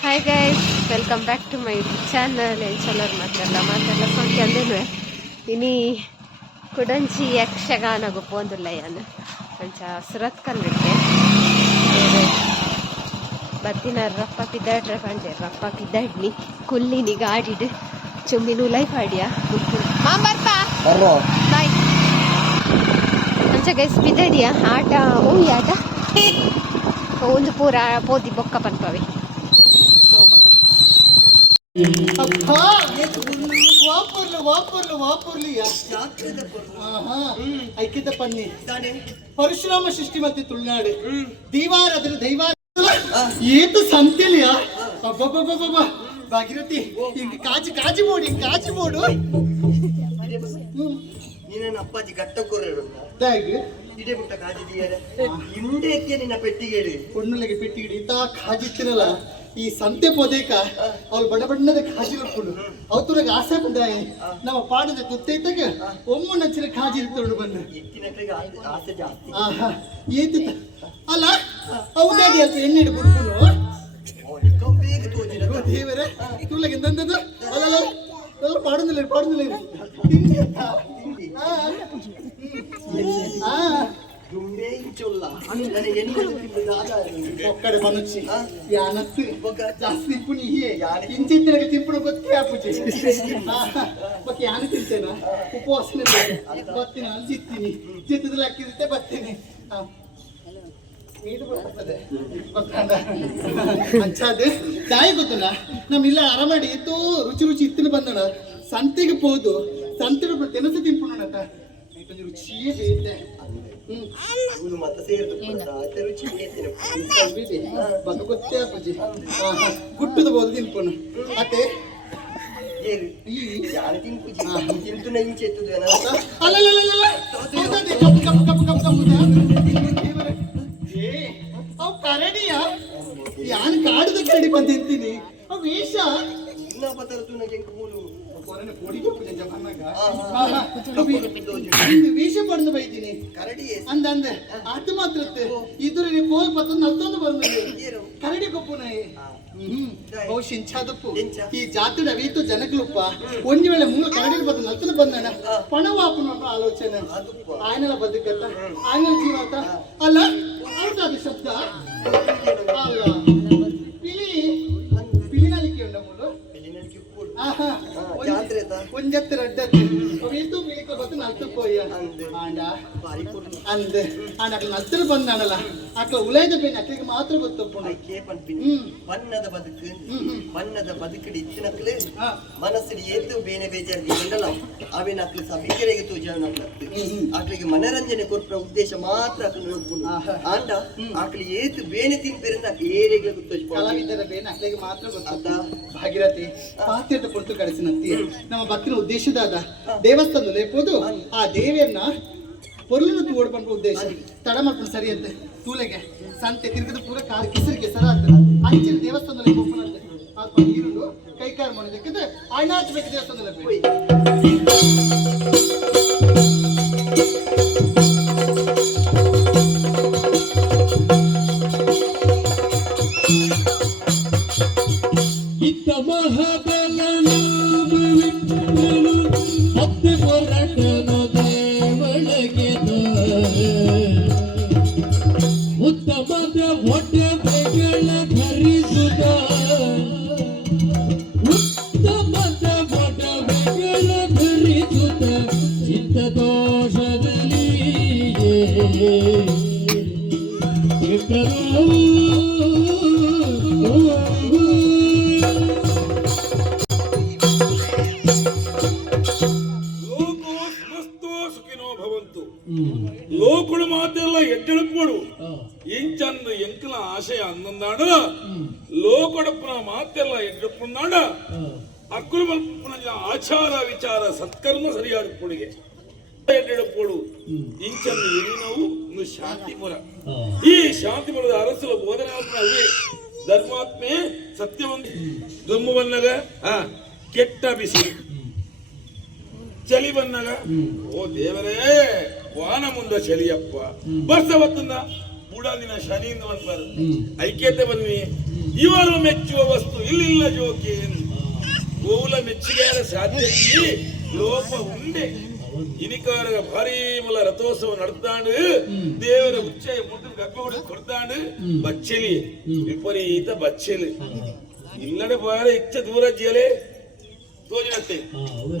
Hi guys, welcome back to my channel. ಚಲರ್ ಮಾತೆಲ್ಲ ಸಂಖ್ಯೆ ಅಂದೇನು ಇನಿ ಕುಡಂಚಿ ಯಕ್ಷಗಾನಗು ಪೋಂದುಲ್ಲ ಯಾನು ಅಂಚ ಸುರತ್ ಕನ್ನಡಕ್ಕೆ ಬತ್ತಿನ ರಪ್ಪ ಪಿದ್ದಾಡ್ರೆ ಪಂಡೆ ರಪ್ಪ ಪಿದ್ದಾಡ್ನಿ ಕುಲ್ಲಿನಿ ಗಾಡಿಡ್ ಚುಮ್ಮಿನು ಲೈಫ್ ಆಡಿಯಾ ಬರ್ತಾ ಬಾಯ್ ಅಂಚ ಗೈಸ್ ಪಿದ್ದಾಡಿಯಾ ಆಟ ಓಯ್ ಆಟ ಒಂದು ಪೂರ ಪೋದಿ ಬೊಕ್ಕ ಪನ್ಪವೆ ಐಕ್ಯದ ಪನ್ನಿ ಪರಶುರಾಮ ಸೃಷ್ಟಿ ಮತ್ತೆ ತುಳುನಾಡು ದೈವಾರ ಅದರ ದೈವಾರ ಏತು ಸಂತೆಲಿಯಾ ಅಬ್ಬಬ್ಬಬ್ಬಬ್ಬ ಭಾಗಿರಥಿ ಹಿಂಗ ಕಾಜಿ ಮೋಡು ನೀನ ಅಪ್ಪಾಜಿ ಗಟ್ಟಕೋರು ಇದೇ ಬಿಟ್ಟ ಕಾಜಿದೀಯಾರ ಹಿಂದೆ ಎತ್ತಿಯ ನಿನ್ನ ಪೆಟ್ಟಿಗೆ ಕೊಣ್ಣಲೆಗೆ ಪೆಟ್ಟಿಗೆ ಈತ ಕಾಜಿತ್ತಿರಲ್ಲ ಈ ಸಂತೆ ಪೋದೇಕ ಅವ್ಳು ಬಣ್ಣದ ಕಾಜಿ ಇರ್ಕೊಂಡು ಅವತುರಾಗ ಆಸೆ ಬಂದಾಯ ನಮ್ಮ ಪಾಡದ ಗೊತ್ತೈತಾಗ ಒಮ್ಮೆ ನಚ್ಚಿನ ಕಾಜಿ ಇರ್ತೋಡು ಬಂದು ಆಸೆ ಜಾಸ್ತಿ ಏತಿ ಅಲ್ಲ ಹೌದಾಡಿ ಅಂತ ಎಣ್ಣೆ ಬಿಡ್ಕೊಂಡು ದೇವರೇ ತುಳ್ಳಗೆ ಎಂತಂದದು ಅಲ್ಲ ಪಾಡುದಿಲ್ಲ ఒక్కడే పనొచ్చి యానత్తు జాస్తి ఇప్పుడు ఇంచిత్తినకి తిప్పుడు కొత్తే ఆపుచి ఒక యాన తింటేనా ఉపవాసన బತ್ತಿನ ಚಿತ್ತದ ಲೆಕ್ಕಿರುತ್ತೆ ಬತ್ತೀನಿ ಅಂಚಾದೆ ಚಾಯ್ ಗೊತ್ತಲ್ಲ ನಮ್ಮಿಲ್ಲ ಅರಮಾಡಿ ಎತ್ತೋ ರುಚಿ ಇತ್ತಿನ ಬಂದಣ ಸಂತೆಗೆ ಹೋದು ಸಂತೆಗೆ ತೆನಸು ತಿಂಪುಣಟ కొంచెం రుచియే ಬೇತೆ ಅವನು ಮತ್ತೆ ಸೇರಿದು ರುಚಿ ಗೊತ್ತೇ ಅಪ್ಪಜಿ ಗುಟ್ಟದ ಬೋದು ತಿನ್ಪುನು ಅತ್ತೆ ತಿಂತು ನೈಂಚೆ ಎತ್ತದು ಅವ್ ಕರಡಿಯ ಯಾನ್ ಕಾಡದ ಕರಡಿ ಬಂದು ತಿಂತೀನಿ ಅವ್ ವೇಷ ಇನ್ನೊಬ್ಬ ತರತು ನನಗೆ ಮೂಲು ವೀಷ ಪಡೆದು ಬೈತೀನಿ ಅಂದ ಅದು ಮಾತ್ರ ಇದ್ರ ಕೋಲ್ ಪತ್ತ ನಲ್ತೊಂದು ಬಂದ್ರೆ ಕರಡಿ ಕೊಪ್ಪುನ ಬಹುಶಃ ಇಂಚಾದಪ್ಪು ಈ ಜಾತಿಡ ವೀತು ಜನಕ್ಲುಪ್ಪ ಒಂದು ವೇಳೆ ಮೂಲ ಕರಡಿ ಬದ ನಲ್ತನ ಬಂದಣ ಪಣವಾಪನ ಆಲೋಚನೆ ಆಯ್ನಲ ಬದುಕತ್ತ ಆಯ್ನಲ ಜೀವಾತ ಅಲ್ಲ ಅದು ಶಬ್ದ ಅಲ್ಲ ಪಿಲಿನಲಿಕೆ ಉಂಡ ಮೂಲು ಒಂಜತ್ತರ ಅಡ್ಡತ್ತೆ ಅವೇತು ಮೀಕ ಬತ್ತು ನಲ್ತು ಪೋಯ ಆಂಡ ಅಂದ ಆಂಡ ಅಕ್ಲ ನಲ್ತರ ಬಂದಾನಲ್ಲ ಅಕ್ಲ ಉಲೈದ ಬೇನೆ ಅಕ್ಲಿಗೆ ಮಾತ್ರ ಗೊತ್ತಪ್ಪುಂಡು ಬಣ್ಣದ ಬದುಕಡಿ ಇತ್ತಿನಕ್ಲೆ ಮನಸ್ಸಿಗೆ ಏತು ಬೇನೆ ಬೇಜಾರು ಬಂದಲ್ಲ ಅವೇನ ಅಕ್ಲ ಸಭಿಕರಿಗೆ ತೋಜಾನ ಅಕ್ಲಿಗೆ ಮನರಂಜನೆ ಕೊಟ್ಟ ಉದ್ದೇಶ ಮಾತ್ರ ಅಕ್ಲ ನೋಡ್ಕೊಂಡು ಆಂಡ ಅಕ್ಲಿ ಏತು ಬೇನೆ ತಿನ್ಪೇರಿಂದ ಏರೆಗೆ ಗೊತ್ತೋಜ್ ಕಲಾವಿದರ ಬೇನೆ ಅಕ್ಲಿಗೆ ಮಾತ್ರ ಗೊತ್ತಾದ ಭಾಗಿರಥಿ ಪಾತ್ಯದ ಪೊರ್ತು ಕಳಿಸಿನಂತೆ ನಮ್ಮ ಭಕ್ತಿನ ಉದ್ದೇಶದಾದ ದೇವಸ್ಥಾನ ಲೇಪೋದು ಆ ದೇವಿಯನ್ನ ಪೊರ್ಲನ್ನು ತೋಡ್ ಬಂದ ಉದ್ದೇಶ ತಡ ಮಾಡ್ಕೊಂಡು ಸರಿ ಅಂತ ತೂಲೆಗೆ ಸಂತೆ ತಿರ್ಗದ ಪೂರ ಕಾರ್ ಕೆಸರಿಗೆ ಸರ ಅಂತ ಅಂಚಿನ ದೇವಸ್ಥಾನದಲ್ಲಿ ಹೋಗ್ಕೊಂಡಂತೆ ಅಲ್ಪ ನೀರುಂಡು ಕೈಕಾರು ಮಾಡೋದಕ್ಕೆ ಅಣ್ಣ ಹಚ್ಚಬೇಕು ದೇವಸ್ಥಾನದಲ್ಲಿ ಲೋಕುಳ ಮಾತೆಲ್ಲ ಎಟ್ಟೆಳುಪೋಡು ಇಂಚಂದು ಎಂಕಲ ಆಶಯ ಅಂದಂದಾಡ ಲೋಕಡಪ್ಪನ ಮಾತೆಲ್ಲ ಎಟ್ಟೆಳುಪುಂದಾಡ ಅಕ್ಕಳು ಮಲ್ಪನ ಆಚಾರ ವಿಚಾರ ಸತ್ಕರ್ಮ ಸರಿಯಾದ ಪುಡಿಗೆ ಎಟ್ಟೆಳುಪೋಡು ಇಂಚಂದು ಎರಿನವು ಒಂದು ಶಾಂತಿಪುರ ಈ ಶಾಂತಿಪುರದ ಅರಸಲ ಬೋಧನಾತ್ಮವೇ ಧರ್ಮಾತ್ಮೆ ಸತ್ಯವಂತ ದುಮ್ಮು ಬನ್ನಗ ಕೆಟ್ಟ ಬಿಸಿ ಚಳಿ ಬಂದಾಗ ಓ ದೇವರೇ ವಾನ ಮುಂದ ಚಳಿಯಪ್ಪ ವರ್ಷ ಹೊತ್ತನ್ನ ಬುಡಂದಿನ ಶನಿಯಿಂದ ಬಂದ್ಬಾರ ಐಕ್ಯತೆ ಬನ್ನಿ. ಇವರು ಮೆಚ್ಚುವ ವಸ್ತು ಇಲ್ಲಿಲ್ಲ ಜೋಕೆ. ಗೋವುಲ ಮೆಚ್ಚುಗೆಯಾದ ಸಾಧ್ಯತೆ ಲೋಪ ಉಂಡೆ. ಇನಿಕಾರ ಭಾರಿ ಮೂಲ ರಥೋತ್ಸವ ನಡೆದಾಂಡು ದೇವರ ಉಚ್ಚಯ ಮುಟ್ಟು ಗರ್ಭ ಕೊಡ್ತಾಂಡು ಬಚ್ಚಲಿ ವಿಪರೀತ ಬಚ್ಚಲಿ ಇಲ್ಲಡೆ ಬಾರಿ ಇಚ್ಚ ದೂರ ಜಿಯಲೆ ತೋಜಿನತ್ತೆ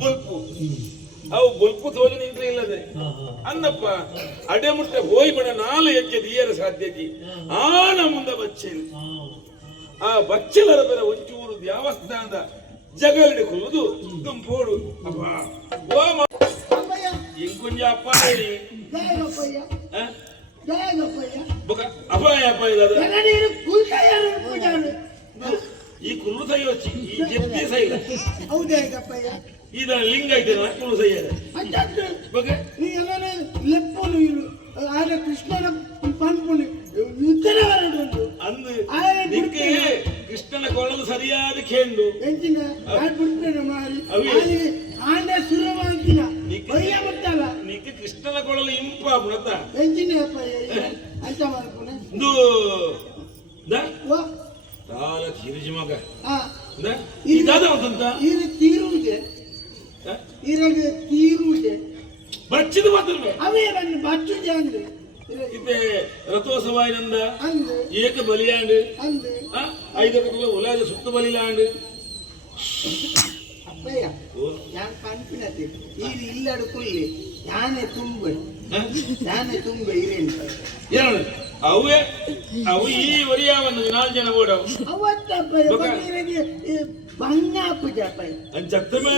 ಬೊಲ್ಪು ಅವು ಬೊಲ್ಪು ತೋಜನ ಇಂಟ್ರೆ ಇಲ್ಲದೆ ಅಂದಪ್ಪ ಅಡೆ ಮುಟ್ಟೆ ಹೋಯ್ ಬಡ 4 ಹೆಜ್ಜೆ ದೀಯರ ಸಾಧ್ಯತೆ ಆನ ಮುಂದ ಬಚ್ಚಲಿ. ಆ ಬಚ್ಚಲರ ಬೆರ ಒಂಚೂರು ದೇವಸ್ಥಾನದ ಜಗಲಿಡೆ ಕೊಲ್ಲುದು ತುಂಬೋಡು ಅಪ್ಪ ಇಂಕುಂಜ ಅಪ್ಪಾಯ ಅಪಾಯ ಅಪಾಯ ಈ ಕುಲ್ಲು ಸೈ వచ్చి ಈ ಜಪ್ತಿ ಸೈ ಇದ ಲಿಂಗ ಐತೆ ಕುಲ್ಲು ಸೈ ಕೃಷ್ಣನ ಪಂಪುಣಿ ಉತ್ತರ ಅಂದು ನಿಕ್ಕೆ ಕೃಷ್ಣನ ಕೊಳಲು ಸರಿಯಾದ ಕೇಂಡು ಎಂಚಿನ ಬಿಡ್ತೇನೆ ಮಾರಿ ಆಂಡ ಸುರವಾಗಿನ ಬಯ್ಯ ಬಿಟ್ಟಲ್ಲ ನಿಕ್ಕೆ ಕೃಷ್ಣನ ಕೊಳಲು ಇಂಪಾಪುಣತ ಎಂಚಿನ ಅಂತ ಮಾಡ್ಕೊನೆ ಇದು ತಾಲ ಕಿರಿಜಿ ಮಗ ಇದಾದ ಅಂತ ಇದು ತೀರುವುದೆ ಇರಗೆ ತೀರುವುದೆ ಬಚ್ಚಿದ ಮಾತ್ರ ಅವೇ ನನ್ನ ಬಚ್ಚುದೆ ಅಂದ್ರೆ ಇತ್ತೆ ರಥೋತ್ಸವಾಯಿನಂದ ಅಂದು ಏಕ ಬಲಿಯಾಂಡು ಅಂದು 5 ಉಲಾದ ಸುತ್ತ ಬಲಿಲಾಂಡು ಅಪ್ಪಯ್ಯ ഞാൻ പണിപ്പിനത്തെ ഈ ഇല്ലടുക്കുള്ളി ഞാനേ തുമ്പ് ഇരേನು ಏನು ಅವೇ ಅವು ಈ ವರಿಯಾವನ್ನು 4 ಜನ ಓಡವು ಅವತ್ತಪ್ಪಯ್ಯ ಬಗ್ಗಿರಗೆ ಬಂಗಾಪು ಜಾಪಯ್ಯ ಅಂಚತ್ತಮೇ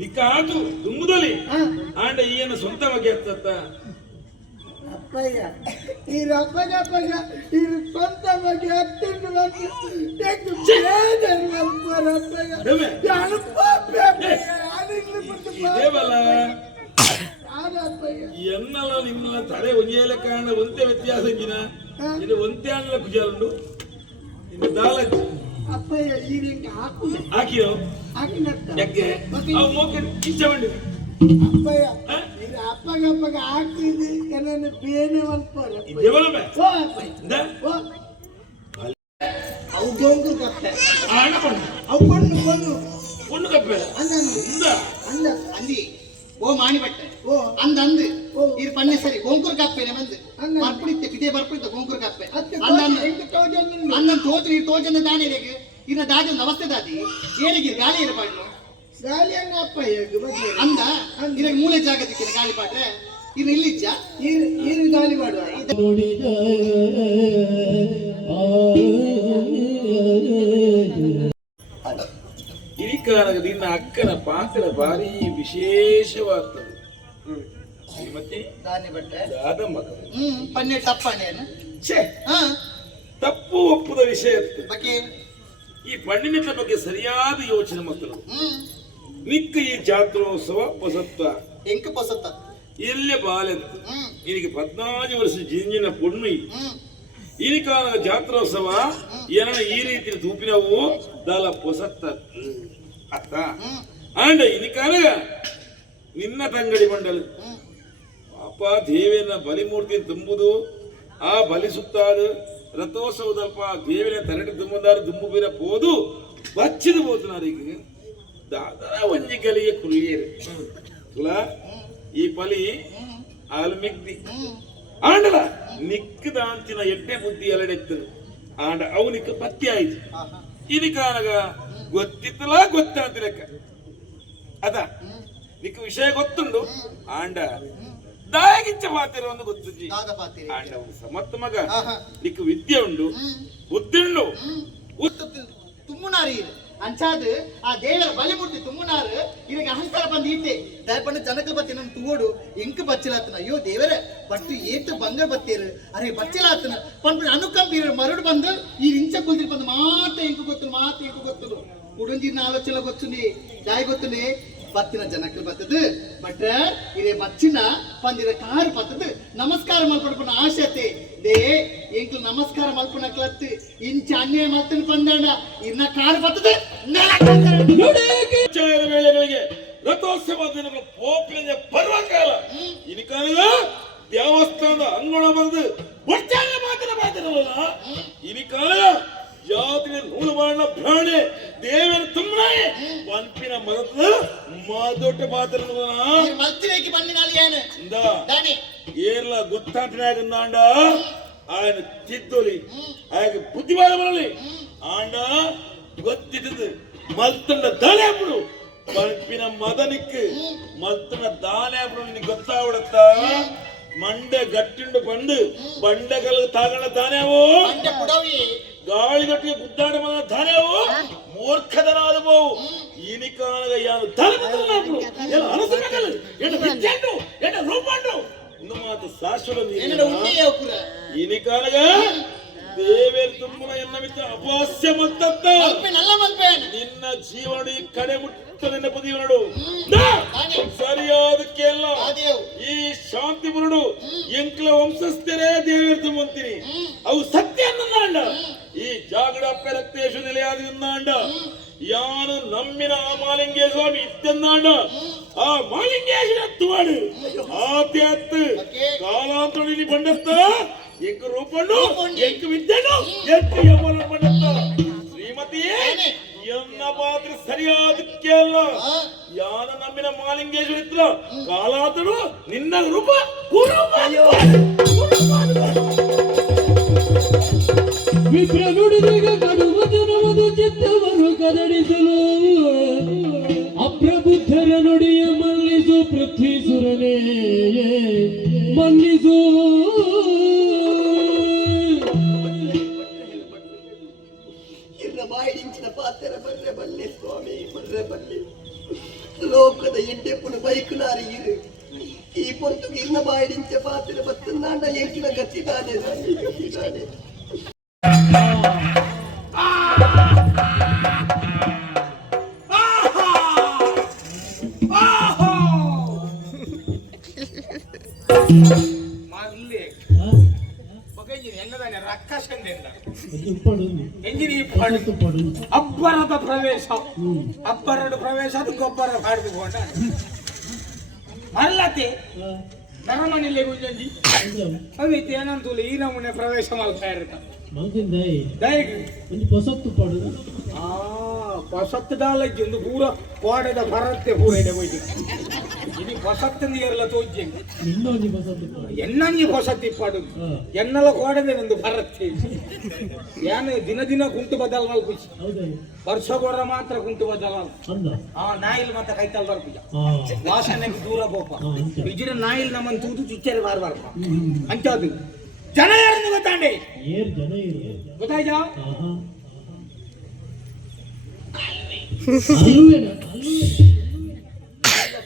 ನಿಕ್ಕಾತು ತುಂಬುದಲಿ ಆಂಡ ಈಯನ ಸ್ವಂತ ಬಗ್ಗೆ ಹತ್ತತ್ತ ಅಪ್ಪಯ್ಯ ಈ ರಪ್ಪಗಪ್ಪಗ ಈ ಸ್ವಂತ ಬಗ್ಗೆ ಹತ್ತಿಂದು ಎನ್ನಲ ನಿನ್ನ ತಲೆ ಒಂಜೇಲ ಕಾರಣ ಒಂತೆ ವ್ಯತ್ಯಾಸ ಇಂಜಿನ ಇದು ಒಂತೆ ಅನ್ನಲ ಕುಜಾಲುಂಡು ಇನ್ನು ದಾಲಜ್ಜಿ ಅಪ್ಪಯ್ಯ ಈ ರಿಂಗ್ ಹಾಕಿರೋ ಹಾಕಿನತ್ತ ಯಾಕೆ ಅವು ಮೋಕೆ ಇಚ್ಛೆ ಬಂಡಿ ಅಪ್ಪಯ್ಯ ಇದು ಅಪ್ಪಗಪ್ಪಗ ಹಾಕಿದ್ದು ನನ್ನ ಬೇನೆ ಮಲ್ಪಾರ ದೇವಲಮೆ ಓ ಅಪ್ಪಯ್ಯ ಓ ಅವು ಗೊಂಗು ಕಪ್ಪೆ ಹಣ ಕೊಂಡು ಅವು ಕೊಂಡು ಕಪ್ಪೆ ಅಂದ ಅಲ್ಲಿ ಓ ಮಾಣಿ ಬಟ್ಟೆ ಓ ಅಂದ ಇದು ಪನ್ನೆ ಸರಿ ಗೋಂಕೂರ್ ಕಪ್ಪೆನೆ ಬಂದು ಬರ್ಪುಡಿತ್ತೆ ಪಿದೆ ಬರ್ಪುಡಿತ್ತೆ ಗೋಂಕೂರ್ ಕಪ್ಪೆ ಅಂದ ತೋಜನ ದಾನಿಗೆ ಇನ್ನ ದಾದಿ ಒಂದು ಅವಸ್ಥೆ ದಾದಿ ಏನಿಗೆ ಗಾಳಿ ಇರಬಾರ್ದು ಗಾಳಿ ಅನ್ನ ಅಪ್ಪ ಅಂದ ಇದಾಗ ಮೂಲೆ ಜಾಗದಕ್ಕೆ ಗಾಳಿ ಪಾಟ್ರೆ ಇನ್ನು ಇಲ್ಲಿಜ್ಜ ಏನು ಗಾಳಿ ಮಾಡುವ ಇರಿಕಾಲದ ನಿನ್ನ ಅಕ್ಕನ ಪಾತ್ರ ಭಾರಿ ವಿಶೇಷವಾಗ್ತದೆ ಮತ್ತೆ ದಾನಿ ಬಟ್ಟೆ ದಾದ ಮಗ ಪನ್ನೆ ತಪ್ಪನೇನು ಛೇ ತಪ್ಪು ಒಪ್ಪುದ ವಿಷಯ ಬಗ್ಗೆ ಈ ಪಂಡಿತ ಬಗ್ಗೆ ಸರಿಯಾದ ಯೋಚನೆ ಮಕ್ಕಳು ನಿಕ್ಕ ಈ ಜಾತ್ರೋತ್ಸವ ಪೊಸತ್ತ ಎಂಕ ಪೊಸತ್ತ ಎಲ್ಲೇ ಬಾಲೆತ್ತು ಇದಕ್ಕೆ 14 ವರ್ಷ ಜಿಂಜಿನ ಪೊಣ್ಣು ಈ ಕಾಲ ಜಾತ್ರೋತ್ಸವ ಏನ ಈ ರೀತಿ ತೂಪಿನವು ದಾಲ ಪೊಸತ್ತ ಅತ್ತ ಅಂಡ ಇನಿ ಕಾಲ ನಿನ್ನ ತಂಗಡಿ ಮಂಡಲ ಪಾಪ ದೇವಿಯನ್ನ ಬಲಿಮೂರ್ತಿ ತುಂಬುದು ಆ ಬಲಿ ಸುತ್ತಾದು ರಥೋತ್ಸವದಲ್ಪ ದೇವಿನ ತರಟಿ ತುಂಬುದಾರು ದುಂಬು ಬೀರ ಪೋದು ಬಚ್ಚಿದು ಹೋತನಾರಿಗೆ ದಾದರ ಒಂಜಿ ಕಲಿಗೆ ಕುಲಿಯರು ತುಲ ಈ ಪಲಿ ಆಲ್ಮಿಗ್ದಿ ಆಂಡಲ ನಿಕ್ಕದ ಅಂಚಿನ ಎಡ್ಡೆ ಬುದ್ಧಿ ಎರಡೆತ್ತರು ಆಂಡ ಅವನಿಕ ಪತ್ತಿ ಆಯ್ತು ಇದಕ್ಕಾಗ ಗೊತ್ತಿತ್ತಲ್ಲ ಗೊತ್ತಂತ ಲೆಕ್ಕ ಅದ ನಿಕ್ಕ ವಿಷಯ ಗೊತ್ತುಂಡು ಆಂಡ ದಾಯಗಿಚ್ಚ ಪಾತಿರ ಒಂದು ಗೊತ್ತುಜಿ ಆಂಡ ಸಮರ್ಥ ಮಗ ನಿಕ್ಕ ವಿದ್ಯೆ ಉಂಡು ಬುದ್ಧಿ ಉಂಡು ತುಂಬುನಾರಿ ಅಂಚಾದು ಆ ದೇವರ ಬಲಿಮೂರ್ತಿ ತುಂಬುನಾರು ಇವಾಗ ಅಹಂಕಾರ ಬಂದು ಇಟ್ಟೆ ದಯಪಂಡ ಜನಕ ಬತ್ತಿ ನನ್ನ ತೂಡು ಎಂಕ ಬಚ್ಚಲಾತನ ಅಯ್ಯೋ ದೇವರ ಬಟ್ಟು ಏತು ಬಂಗ ಬತ್ತೇರು ಅರೆ ಬಚ್ಚಲಾತನ ಪಂಪ ಅನುಕಂಪೀರ ಮರಡು ಬಂದು ಈ ಇಂಚ ಕುಲ್ದಿರ್ ಬಂದು ಮಾತ ಎಂಕು ಗೊತ್ತು ಉಡುಂಜಿನ ಆಲೋಚನೆ ಗೊತ್ತುನಿ ದಾಯ ಗೊತ್ತುನಿ ಬತ್ತಿನ ಜನಕ್ಕೆ ಬತ್ತದು ಬಟ್ ಇದೇ ಬಚ್ಚಿನ ಪಂದಿರ ಕಾರು ಬತ್ತದು ನಮಸ್ಕಾರ ಮಲ್ಪಡ್ಪನ ಆಶತೆ ದೇ ಎಂಕ್ಲು ನಮಸ್ಕಾರ ಮಲ್ಪನಕ್ಲತ್ತು ಇಂಚ ಅನ್ಯಾಯ ಮತ್ತನ ಪಂದಾಂಡ ಇನ್ನ ಕಾರು ಬತ್ತದು ವೇಳೆಗಳಿಗೆ ರಥೋತ್ಸವ ದಿನಗಳು ಪೋಪಿನ ಪರ್ವಕಾಲ ಇನಿ ಕಾಲ ದೇವಸ್ಥಾನದ ಅಂಗಣ ಬರೆದು ಒಟ್ಟಾಗ ಮಾತಿರಲ್ಲ ಇನಿ ಕಾಲ ಜಾತಿಗೆ ನೂಲು ಬಾಣ ಪ್ರಾಣಿ ದೇವರ ತುಂಬನೇ ಪಂಪಿನ ಮರದ ಮಾದೊಟ್ಟೆ ಮಾತಿರಲ್ಲ ಮಲ್ತಿರೇಕಿ ಬಣ್ಣಿನಾಲಿಯಾನೆ ಏರ್ಲ ಗೊತ್ತಾಂಡ ఆయన తిద్దోలి ఆయన బుద్ధివాద మనల్ని ఆండ గొత్తిటది మల్తుండ దానేప్పుడు పంపిన మదనికి మల్తున్న దానేప్పుడు నిన్ను గొత్తావడತ್ತ ಮಂಡೆ ಗಟ್ಟಿಂಡು ಬಂದು ಬಂಡೆಗಲ್ ತಾಗಣ ದಾನೇವೋ ಗಾಳಿಗಟ್ಟಿಗೆ ಗುದ್ದಾಡ ಮನ ದಾನೇವೋ ಮೂರ್ಖದನಾದ ಬೋವು ಈನಿಕಾನಗ ಯಾನು ತಲಪದಲ್ಲప్పుడు ಏನು ಅನಸಬೇಕಲ್ಲ ಏನು ಬಿಚ್ಚಂಡು ಏನು ರೂಪಂಡು ಇನ್ನು ಮಾತು ಶಾಶ್ವತ ಈನಿಕಾನಗ ದೇವೇರು ತುಂಬನ ಎನ್ನ ಮಿತ್ರ ಅಪಾಸ್ಯ ಮತ್ತತ್ತ ನಿನ್ನ ಜೀವನ ಕಡೆ ಮುಟ್ಟ ನಿನ್ನ ಬದಿಯನಡು ಸರಿಯಾದ ಕೇಳ ಈ ಶಾಂತಿ ಬರುಡು ಎಂಕ್ಲ ವಂಶಸ್ಥರೇ ದೇವೇರು ತುಂಬಂತೀನಿ ಅವು ಸತ್ಯ ಅನ್ನಂದ ಈ ಜಾಗಡ ಪೆರಕ್ತೇಶ ನಿಲೆಯಾದ ನಿಂದಾಂಡ ಯಾನು ನಮ್ಮಿನ ಆ ಮಾಲಿಂಗೇ ಸ್ವಾಮಿ ಇತ್ತೆಂದಾಂಡ ಆ ಮಾಲಿಂಗೇಶ್ವರ ತುವಾಡು ಆತೆ ಅತ್ತು ಕಾಲಾಂತರದಲ್ಲಿ ಬಂಡತ್ತ ಎಂಕ ರೂಪಂಡು ಎಂಕ ವಿದ್ಯೆನು ಎಂಕ ಯಮನ ಬಂಡತ್ತ ಶ್ರೀಮತಿ ಎನ್ನ ಪಾತ್ರ ಸರಿಯಾದ ಕೇಳ ಯಾನ ನಮ್ಮಿನ ಮಾಲಿಂಗೇಶ್ವರ ಇತ್ರ ಕಾಲಾಂತರು ನಿನ್ನ ರೂಪ ವಿಪ್ರ ನುಡಿದಾಗ ಕಡುವ ಜನವದು ಚಿತ್ತವನ್ನು ಕದಡಿಸಲು ಅಪ್ರಬುದ್ಧರ ನುಡಿಯ ಮಲ್ಲಿಸು ಪೃಥ್ವೀಸುರನೇ ಮಲ್ಲಿಸು ಬಾಯಿಡಿಂಚಿನ ಪಾತ್ರ ಬರ್ರೆ ಬಲ್ಲೆ ಸ್ವಾಮಿ ಬರ್ರೆ ಬಲ್ಲೆ ಲೋಕದ ಎಂಡೆಪ್ಪುನು ಬೈಕುನಾರಿ ಇರು ಈ ಪೊಂತುಗೆ ಇನ್ನ ಬಾಯಿಡಿಂಚ ಪಾತ್ರ ಬತ್ತಂದಾಂಡ ಎಂಕಿನ ಗತಿದಾನೆ ಗತಿದಾನೆ ಅಬ್ಬರದ ಪ್ರವೇಶ ಅಬ್ಬರದ ಪ್ರವೇಶ ಅದು ಗೊಬ್ಬರ ಹಾಡಿದುಕೊಂಡ ಮಲ್ಲತೆ ನರಮನೆಯಲ್ಲಿ ಗುಂಜಂಜಿ ಅವೈತೆ ಏನಂತೂಲ ಈ ನಮೂನೆ ಪ್ರವೇಶ ಮಾಡ್ತಾ ಇರ್ತ ಹೊಸತ್ತು ಪಡುದು ಹೊಸತ್ತು ದಾಲಜ್ಜಿ ಒಂದು ಪೂರ ಕೋಡೆದ ಭರತ್ತೆ ಪೂರ ಇದೆ ಹೋಯ್ತು ಇದು ಹೊಸತ್ತಂದು ಎರಲ ತೋಜ್ಜಿ ಎನ್ನಂಜಿ ಹೊಸತ್ತಿ ಪಡುದು ಎನ್ನಲ ಕೋಡೆದೆ ಒಂದು ಭರತ್ತೆ ಏನು ದಿನ ದಿನ ಕುಂಟು ಬದಲ್ ಮಲ್ಪುಜಿ ವರ್ಷಗೋರ ಮಾತ್ರ ಕುಂಟು ಬದಲ್ ನಾಯಿಲ್ ಮಾತ್ರ ಕೈತಲ್ ಬರ್ಪುಜ ವಾಸನೆಗೆ ದೂರ ಬೋಪ ಬಿಜಿನ ನಾಯಿಲ್ ನಮ್ಮನ್ನು ತೂದು ಚಿಚ್ಚರೆ ಬಾರ್ಬಾರ್ಪ ಅಂಚದು ಜನ ಯಾರನ್ನು ಗೊತ್ತಾಂಡೆ ಗೊತ್ತಾಯ್ತಾ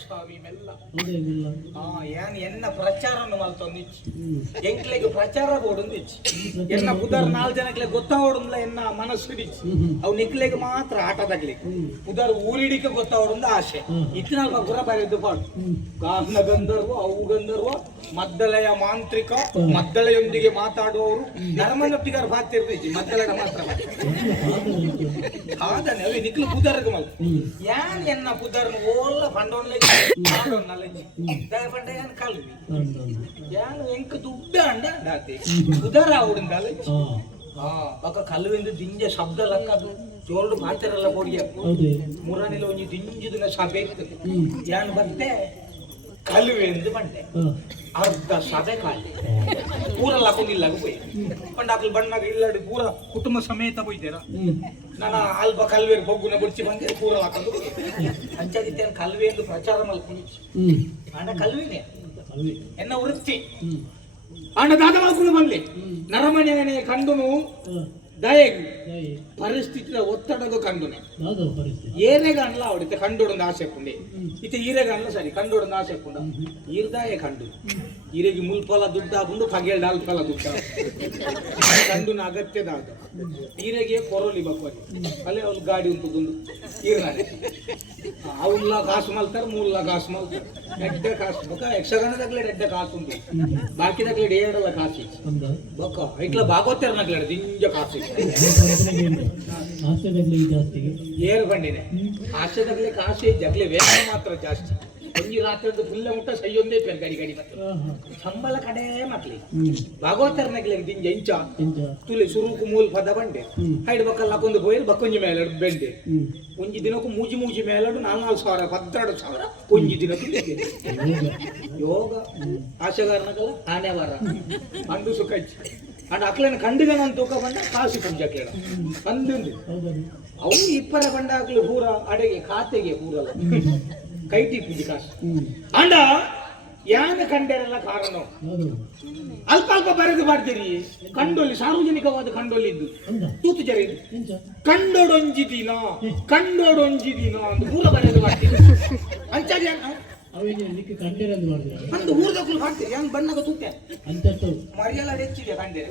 ಸ್ವಾಮಿ ಮೆಲ್ಲ ಏನ್ ಎನ್ನ ಪ್ರಚಾರವನ್ನು ಮಲ್ತೊಂದಿಚ್ಚಿ ಎಂಕ್ಲೆಗೆ ಪ್ರಚಾರ ಬೋಡೊಂದಿಚ್ಚಿ ಎನ್ನ ಬುಧರ್ 4 ಜನಕ್ಕೆ ಗೊತ್ತಾವಡುಂದ್ಲ ಎನ್ನ ಮನಸ್ಸಿಡಿಚ್ಚಿ ಅವು ನಿಕ್ಲೆಗೆ ಮಾತ್ರ ಆಟದಾಗ್ಲಿ ಬುಧರ್ ಊರಿಡಿಕೆ ಗೊತ್ತಾವಡುಂದ ಆಸೆ ಇತ್ತಿನ ಗುರ ಬರೆದು ಪಾಡು ಗಾನ ಗಂಧರ್ವ ಅವು ಗಂಧರ್ವ ಮದ್ದಳೆಯ ಮಾಂತ್ರಿಕ ಮದ್ದಳೆಯೊಂದಿಗೆ ಮಾತಾಡುವವರು ನರಮನೊಟ್ಟಿಗಾರ ಬಾತಿರ್ತಿಚ್ಚಿ ಮದ್ದಳೆಯ ಮಾತ್ರ ಆದನೆ ಅವೆ ನಿಕ್ಲು ಬುಧರ್ಗೆ ಮಲ್ ಯಾನ್ ಎನ್ನ ಬುಧರ್ನ ಓಲ್ಲ ಫಂಡೋನ್ಲೆ ಪಂಡ ಯಾನ್ ಕಲ್ವಿ ಯಾನ್ ಎಂಕ ದುಡ್ಡ ಅಂಡ ದಾತೆ ಬುಧರ ಅವಡಿಂದಲ್ಲ ಬಕ ಕಲ್ವೆಂದು ದಿಂಜ ಶಬ್ದ ಲಕ್ಕದು ಚೋಲ್ಡು ಮಾತಾರಲ್ಲ ಕೊಡಿಯ ಮುರಾನಿಲ ಒಂಜಿ ದಿಂಜುದಿನ ಸಭೆ ಇರ್ತದೆ ಯಾನ್ ಬರ್ತೆ ಕಲ್ವೆಂದು ಬಂಡೆ ಅರ್ಧ ಸಭೆ ಕಾಲಿ ಪೂರ ಲಕ್ಕೊಂಡಿಲ್ಲ ಹೋಯ್ ಪಂಡಾಕಲ್ ಬಣ್ಣಾಗ ಇಲ್ಲಾಡಿ ಪೂರ ಕುಟುಂಬ ಸಮೇತ ಹೋಯ್ತೇರ ನಾನು ಅಲ್ಪ ಕಲ್ವೇರು ಬೊಗ್ಗುನ ಬುಡ್ಚಿ ಬಂದೆ ಪೂರ ಹಾಕೊಂಡು ಅಂಚಾದಿತ್ತೇನು ಕಲ್ವೆ ಎಂದು ಪ್ರಚಾರ ಮಲ್ಕೊಂಡು ಅಣ್ಣ ಕಲ್ವಿನೇ ಎನ್ನ ವೃತ್ತಿ ಅಣ್ಣ ದಾದ ಮಲ್ಕೊಂಡು ಬಂದೆ ನರಮನೆಯನೆ ಕಂಡುನು ದಯೆಗೆ ಪರಿಸ್ಥಿತಿಯ ಒತ್ತಡದ ಕಂಡುನೆ ಏನೇ ಕಾಣಲ್ಲ ಅವಡಿತ್ತೆ ಕಂಡೋಡೊಂದು ಆಸೆ ಹಾಕೊಂಡೆ ಇತ್ತೆ ಈರೆ ಕಾಣಲ್ಲ ಸರಿ ಕಂಡೋಡೊಂದು ಆಸೆ ಹಾಕೊಂಡ ಈರ್ದಾಯ ಕಂಡು ಈರೆಗೆ ಮುಲ್ಪಲ ದುಡ್ಡು ಹಾಕೊಂಡು ಕಗೆಲ್ ಡಾಲ್ಪಲ ದುಡ್ಡು ಕಂಡುನ ಅಗತ್ಯದಾದ ಈರೆಗೆ ಕೊರೋಲಿ ಬಪ್ಪಲ್ಲಿ ಅಲ್ಲೇ ಅವ್ನು ಗಾಡಿ ಉಂಟುದುಂಡು ಈರ್ನಾಡೆ ಅವಲ್ಲ ಕಾಸು ಮಲ್ತಾರೆ ಮೂಲ ಕಾಸು ಮಲ್ತಾರೆ ಎಡ್ಡೆ ಕಾಸು ಬೊಕ್ಕ ಯಕ್ಷಗಾನದಾಗ್ಲೇ ಎಡ್ಡೆ ಕಾಸು ಉಂಟು ಬಾಕಿದಾಗ್ಲೇ ಏಡಲ್ಲ ಕಾಸು ಬೊಕ್ಕ ಐಕ್ಲ ಭಾಗವತರ್ನಾಗ್ಲೇ ದಿಂಜ ಕಾಸು ಏರು ಬಂಡಿದೆ ಹಾಸ್ಯದಾಗ್ಲೇ ಕಾಸು ಜಗ್ಲೆ ವೇತನ ಮಾತ್ರ ಜಾಸ್ತಿ ಒಂಜಿ ರಾತ್ರಿ ಫುಲ್ಲ ಮುಟ್ಟ ಸೈಯೊಂದೇ ಪೇರ್ ಗಡಿ ಗಡಿ ಮತ್ತೆ ಸಂಬಳ ಕಡೆ ಮಕ್ಳಿ ಭಾಗವತರ್ನಗ್ಲಿ ದಿಂಜ ಇಂಚ ತುಳಿ ಸುರುಕು ಮೂಲ್ ಪದ ಬಂಡೆ ಹೈಡ್ ಬಕ್ಕಲ್ಲ ಕೊಂದು ಹೋಯ್ರು ಬಕ್ಕೊಂಜಿ ಮೇಲೆ ಬೆಂಡೆ ಒಂಜಿ ದಿನಕ್ಕೂ ಮೂಜಿ ಮೂಜಿ ಮೇಲಡು 4,000 16,000 ಒಂಜಿ ದಿನಕ್ಕೂ ಯೋಗ ಆಶಗಾರನಕಲ್ಲ ಆನೆ ವಾರ ಅಂದು ಸುಖಜ್ಜಿ ಅಂಡ್ ಅಕ್ಲೇನ ಕಂಡಿಗನ ತೂಕ ಬಂಡ ಕಾಸು ಪೂಜಾ ಕೇಳ ಅಂದಿಂದು ಅವು ಇಪ್ಪರ ಬಂಡ ಹಾಕ್ಲು ಪೂರ ಅಡೆಗೆ ಖಾತೆಗೆ ಪೂರಲ್ಲ ಕೈಟಿ ಪೂಜೆ ಕಾಸು ಅಂಡ ಯಾನ ಕಂಡರೆಲ್ಲ ಕಾರಣ ಅಲ್ಪ ಅಲ್ಪ ಬರೆದು ಮಾಡ್ತೀರಿ ಕಂಡೊಲ್ಲಿ ಸಾರ್ವಜನಿಕವಾದ ಕಂಡೊಲ್ಲಿ ಇದ್ದು ತೂತು ಜರಿ ಕಂಡೊಡೊಂಜಿ ದಿನ ಅಂತ ಪೂರ ಬರೆದು ಮಾಡ್ತೀರಿ ಅಂಚಾಜಿ ಒಂದು ಊರ್ದಕ್ಕೂ ಮಾಡ್ತೀರಿ ಹಂಗ ಬಣ್ಣಗ ತೂತೆ ಮರಿಯೆಲ್ಲ ಹೆಚ್ಚಿದೆ ಕಂಡೆ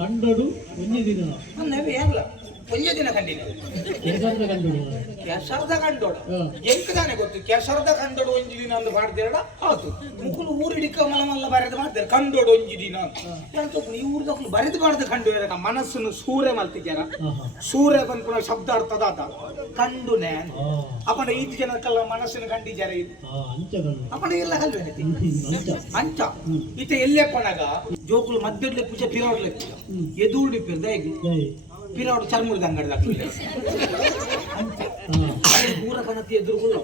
ಕಂಡೋಡು ಒಂದೇ ದಿನ ಏನ್ಲ ಒಂದೇ ದಿನ ಕಂಡಿದೆ ಕೆಸರದ ಕಂಡೋಡು ಎಂಕದಾನೆ ಗೊತ್ತು ಕೆಸರದ ಕಂಡೋಡು ಒಂಜಿ ದಿನ ಅಂತ ಮಾಡ್ದೇರಡ ಆತು ಮುಕ್ಕಲು ಊರಿಡಿಕ ಮಲಮಲ್ಲ ಬರೆದು ಮಾಡ್ತಾರೆ ಕಂಡೋಡು ಒಂಜಿ ದಿನ ಅಂತ ಈ ಊರ್ದಕ್ಕೂ ಬರೆದು ಬಾರ್ದು ಕಂಡು ಮನಸ್ಸನ್ನು ಸೂರ್ಯ ಮಲ್ತಿದ್ಯಾರ ಸೂರ್ಯ ಬಂದ್ಪುರ ಶಬ್ದ ಅರ್ಥದ ಆತ ಕಂಡು ನ್ಯಾನ್ ಅಪ್ಪನ 5 ಜನಕ್ಕೆಲ್ಲ ಮನಸ್ಸಿನ ಕಂಡಿದ್ದಾರೆ ಅಪ್ಪನ ಎಲ್ಲ ಕಲ್ವೇನತಿ ಅಂಚ ಈತ ಎಲ್ಲೇ ಪಣಗ ಜೋಕುಲು ಮಧ್ಯಡ್ಲೆ ಪೂಜೆ ಪಿರಾಡ್ಲೆ ಎದುರುಡಿ ಪಿರಾಡು ಚರ್ಮುಳಿದ ಅಂಗಡಿದ ಪೂರ ಪಣತಿ ಎದುರುಗಳು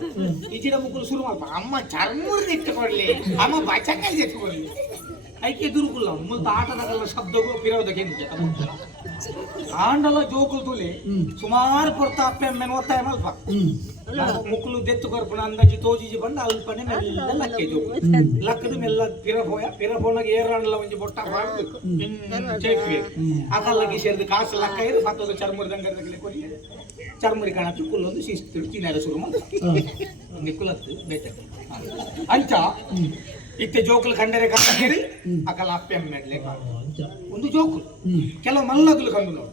ಈಚಿನ ಮುಕ್ಕಲು ಶುರು ಮಾಡ್ಬ ಅಮ್ಮ ಚರ್ಮುಳಿದ ಇಟ್ಟುಕೊಡ್ಲಿ ಅಮ್ಮ ಬಚಂಗಾಯಿ ಎತ್ಕೊಡ್ಲಿ ಐಕೆ ಎದುರುಗುಲ್ಲ ಮುಲ್ತ ಆಟದಾಗಲ್ಲ ಶಬ್ದಗೂ ಪಿರಾಡಕ್ಕೆ ಆಂಡಲ ಜೋಕುಲು ತುಲಿ ಸುಮಾರು ಪೊರ್ತ ಅಪ್ಪೆಮ್ಮೆನ ಒತ್ತಾಯ ಮಲ್ಪ ಮುಕ್ಕಲು ದೆತ್ತು ಕೊರ್ಪುನ ಅಂದಾಜಿ ತೋಜಿಜಿ ಬಂದ ಅಲ್ಪನೆ ಮೆಲ್ಲ ಲಕ್ಕೆ ಜೋಕು ಲಕ್ಕದ ಮೆಲ್ಲ ಪಿರಫೋನಾಗ ಏರಾಂಡಲ ಒಂಜಿ ಬೊಟ್ಟ ಮಾಡ್ದು ಚೇಕ್ವಿ ಅಕಲ್ಲಗಿ ಸೇರಿದ ಕಾಸು ಲಕ್ಕ ಇರು ಮತ್ತೊಂದು ಚರ್ಮುರಿ ದಂಗದಲ್ಲಿ ಕೊರಿ ಚರ್ಮುರಿ ಕಾಣತ್ತು ಕುಲ್ಲೊಂದು ಶಿಸ್ತು ತಿನ್ನಾರ ಶುರು ಮಾಡಿ ನಿಕ್ಕುಲತ್ತು ಬೇಟ ಅಂಚ ಇತ್ತೆ ಜೋಕುಲು ಕಂಡರೆ ಕಂಡೇರಿ ಅಕಲ್ಲ ಅಪ್ಪೆಮ್ಮೆಡ್ಲೆ ಒಂದು ಜೋಕುಲು ಕೆಲವು ಮಲ್ಲಗಲು ಕಂಡು ನೋಡು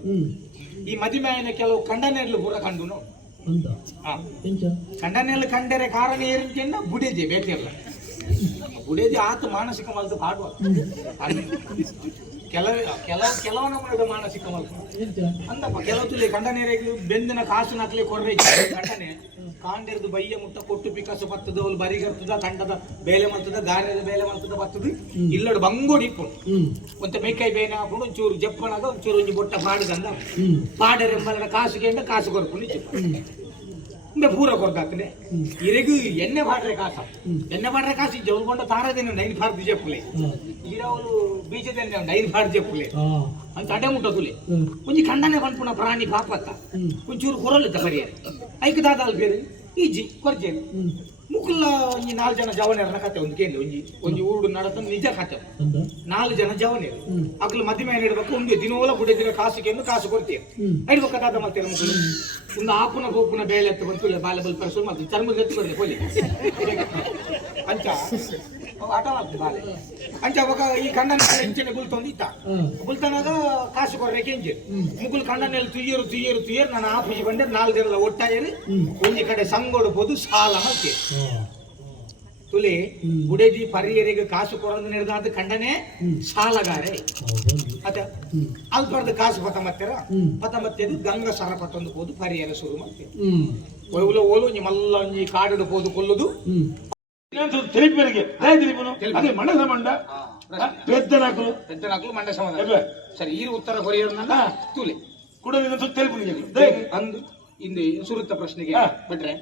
ಈ ಮದಿಮೆಯನ ಕೆಲವು ಕಂಡನೆರ್ಲು ಪೂರ ಕಂಡು ನೋಡು ಕಂಡನೆರ್ಲು ಕಂಡರೆ ಕಾರಣ ಏರಿಂಚೆಂಡ ಬುಡೇಜೆ ಬೇಟೆಯಲ್ಲ ಬುಡೇಜೆ ಆತ ಮಾನಸಿಕ ಮಲ್ತು ಪಾಡುವ ಕೆಲವು ನಮ್ಮದ ಮಾನಸಿಕ ಮಲ್ತು ಅಂದಪ್ಪ ಕೆಲವು ತುಲಿ ಕಂಡನೇರೆಗ್ಲು ಬೆಂದಿನ ಕಾಸು ನಕ್ಲೆ ಕೊರ್ರೆ ಕಂಡನೆ ಕಾಂಡೆರ್ದು ಬಯ್ಯ ಮುಟ್ಟ ಕೊಟ್ಟು ಪಿಕಾಸು ಬತ್ತದ ಅವ್ಲು ಬರಿಗರ್ತದ ಕಂಡದ ಬೇಲೆ ಮಲ್ತದ ಗಾರೆದ ಬೇಲೆ ಮಲ್ತದ ಬತ್ತದ ಇಲ್ಲಡು ಬಂಗೋಡಿ ಇಪ್ಪು ಒಂತ ಮೇಕಾಯಿ ಬೇನೆ ಹಾಕೊಂಡು ಒಂಚೂರು ಜಪ್ಪನಾಗ ಒಂಚೂರು ಒಂಜಿ ಬೊಟ್ಟ ಪಾಡುಗಂದ ಪಾಡರೆಂಬಲ್ಲ ಕಾಸು ಕೇಂದ್ರ ಕಾಸು ಕೊರ್ಪು ನಿಜ ಪೂರ ಕೊರ್ದಾಗ್ತದೆ ಇರೆಗೂ ಎಣ್ಣೆ ಬಾಡ್ರೆ ಕಾಸು ಜವಲ್ಕೊಂಡ ತಾರದೇನು 9 ಬಾರ್ದು ಜಪ್ಪುಲೆ ಇರವಲು ಬೀಜದಲ್ಲಿ 9 ಬಾರ್ದು ಜಪ್ಪುಲೆ ಅಂತ ಅಡ್ಡೆ ಮುಟ್ಟ ತುಲೆ ಒಂಜಿ ಖಂಡನೆ ಬಂದ್ಪುಣ ಪ್ರಾಣಿ ಪಾಪತ್ತ ಒಂಚೂರು ಕೊರಲಿದ್ದ ಪರಿಹಾರ ಐಕ ದಾದಾಲ್ ಬೇರೆ ಈಜಿ ಕೊರ್ಜೇನು ಮುಕ್ಕುಲ್ಲ ಒಂಜಿ 4 ಜನ ಜವನೇರನ ಕತೆ ಒಂದು ಕೇಂದ್ರ ಒಂಜಿ ಊರು ನಡತ ನಿಜ ಕತೆ 4 ಜನ ಜವನೇರು ಅಕ್ಲು ಮಧ್ಯಮ ಇಡ್ಬೇಕು ಒಂದು ದಿನೋಲ ಬುಡೆ ದಿನ ಕಾಸು ಕೇಂದ್ರ ಕಾಸು ಕೊಡ್ತೀವಿ ಇಡ್ಬೇಕ ದಾದ ಮಾಡ್ತೀರ ಮುಕ್ಕಳು ಒಂದು ಆಪುನ ಗೋಪುನ ಬೇಳೆ ಎತ್ತು ಬಂತು ಬಾಲೆ ಬಲ್ ಪರಸು ಮಾಡ್ತೀವಿ ಚರ್ಮದ ಎತ್ತು ಕೊಡ್ಲಿ ಕೊಲ್ಲಿ ಅಂಚ ಆಟ ಮಾಡ್ತೀವಿ ಬಾಲೆ ಅಂಚ ಅವಾಗ ಈ ಕಂಡನ ಹೆಂಚನೆ ಗುಲ್ತೊಂದಿತ್ತ ಗುಲ್ತನಾಗ ಕಾಸು ಕೊಡ್ರೆ ಕೆಂಚೆ ಮುಗುಲ್ ಕಂಡನೆಲ್ಲ ತುಯ್ಯರು ನಾನು ಆಫೀಸ್ ಬಂದೆ 4 ಜನ ಒಟ್ಟಾಯರಿ ಒಂಜಿ ಕಡೆ ಸಂಗೋಡು ಬೋದು ಸಾಲ ಮಾಡ್ತೀವಿ ತುಲಿ ಬುಡೇಜಿ ಪರಿಯರಿಗೆ ಕಾಸು ಕೊಡೋದು ನಡೆದಾದ ಕಂಡನೆ ಸಾಲಗಾರೆ ಅದ ಅಲ್ಪರ್ದ ಕಾಸು ಪತಮತ್ತೆದು ಗಂಗ ಸರ ಪತ್ತೊಂದು ಹೋದು ಪರಿಯರ ಶುರು ಮಾಡ್ತೇವೆ ಓಲು ಒಂಜಿ ಮಲ್ಲ ಒಂಜಿ ಕಾಡಿಡು ಹೋದು ಕೊಲ್ಲುದು తెలిపేరికి అదే మండల మండ పెద్దనాకులు మండ సమాధానం సరే ఈ ಉತ್ತರ ಕೊರಿಯರ್ನಲ್ಲ ತೂಲೆ ಕೂಡ తెలుపు ಅಂದು ಇಂದು ಸುರುತ್ತ ಪ್ರಶ್ನೆಗೆ ಬಿಟ್ರೆ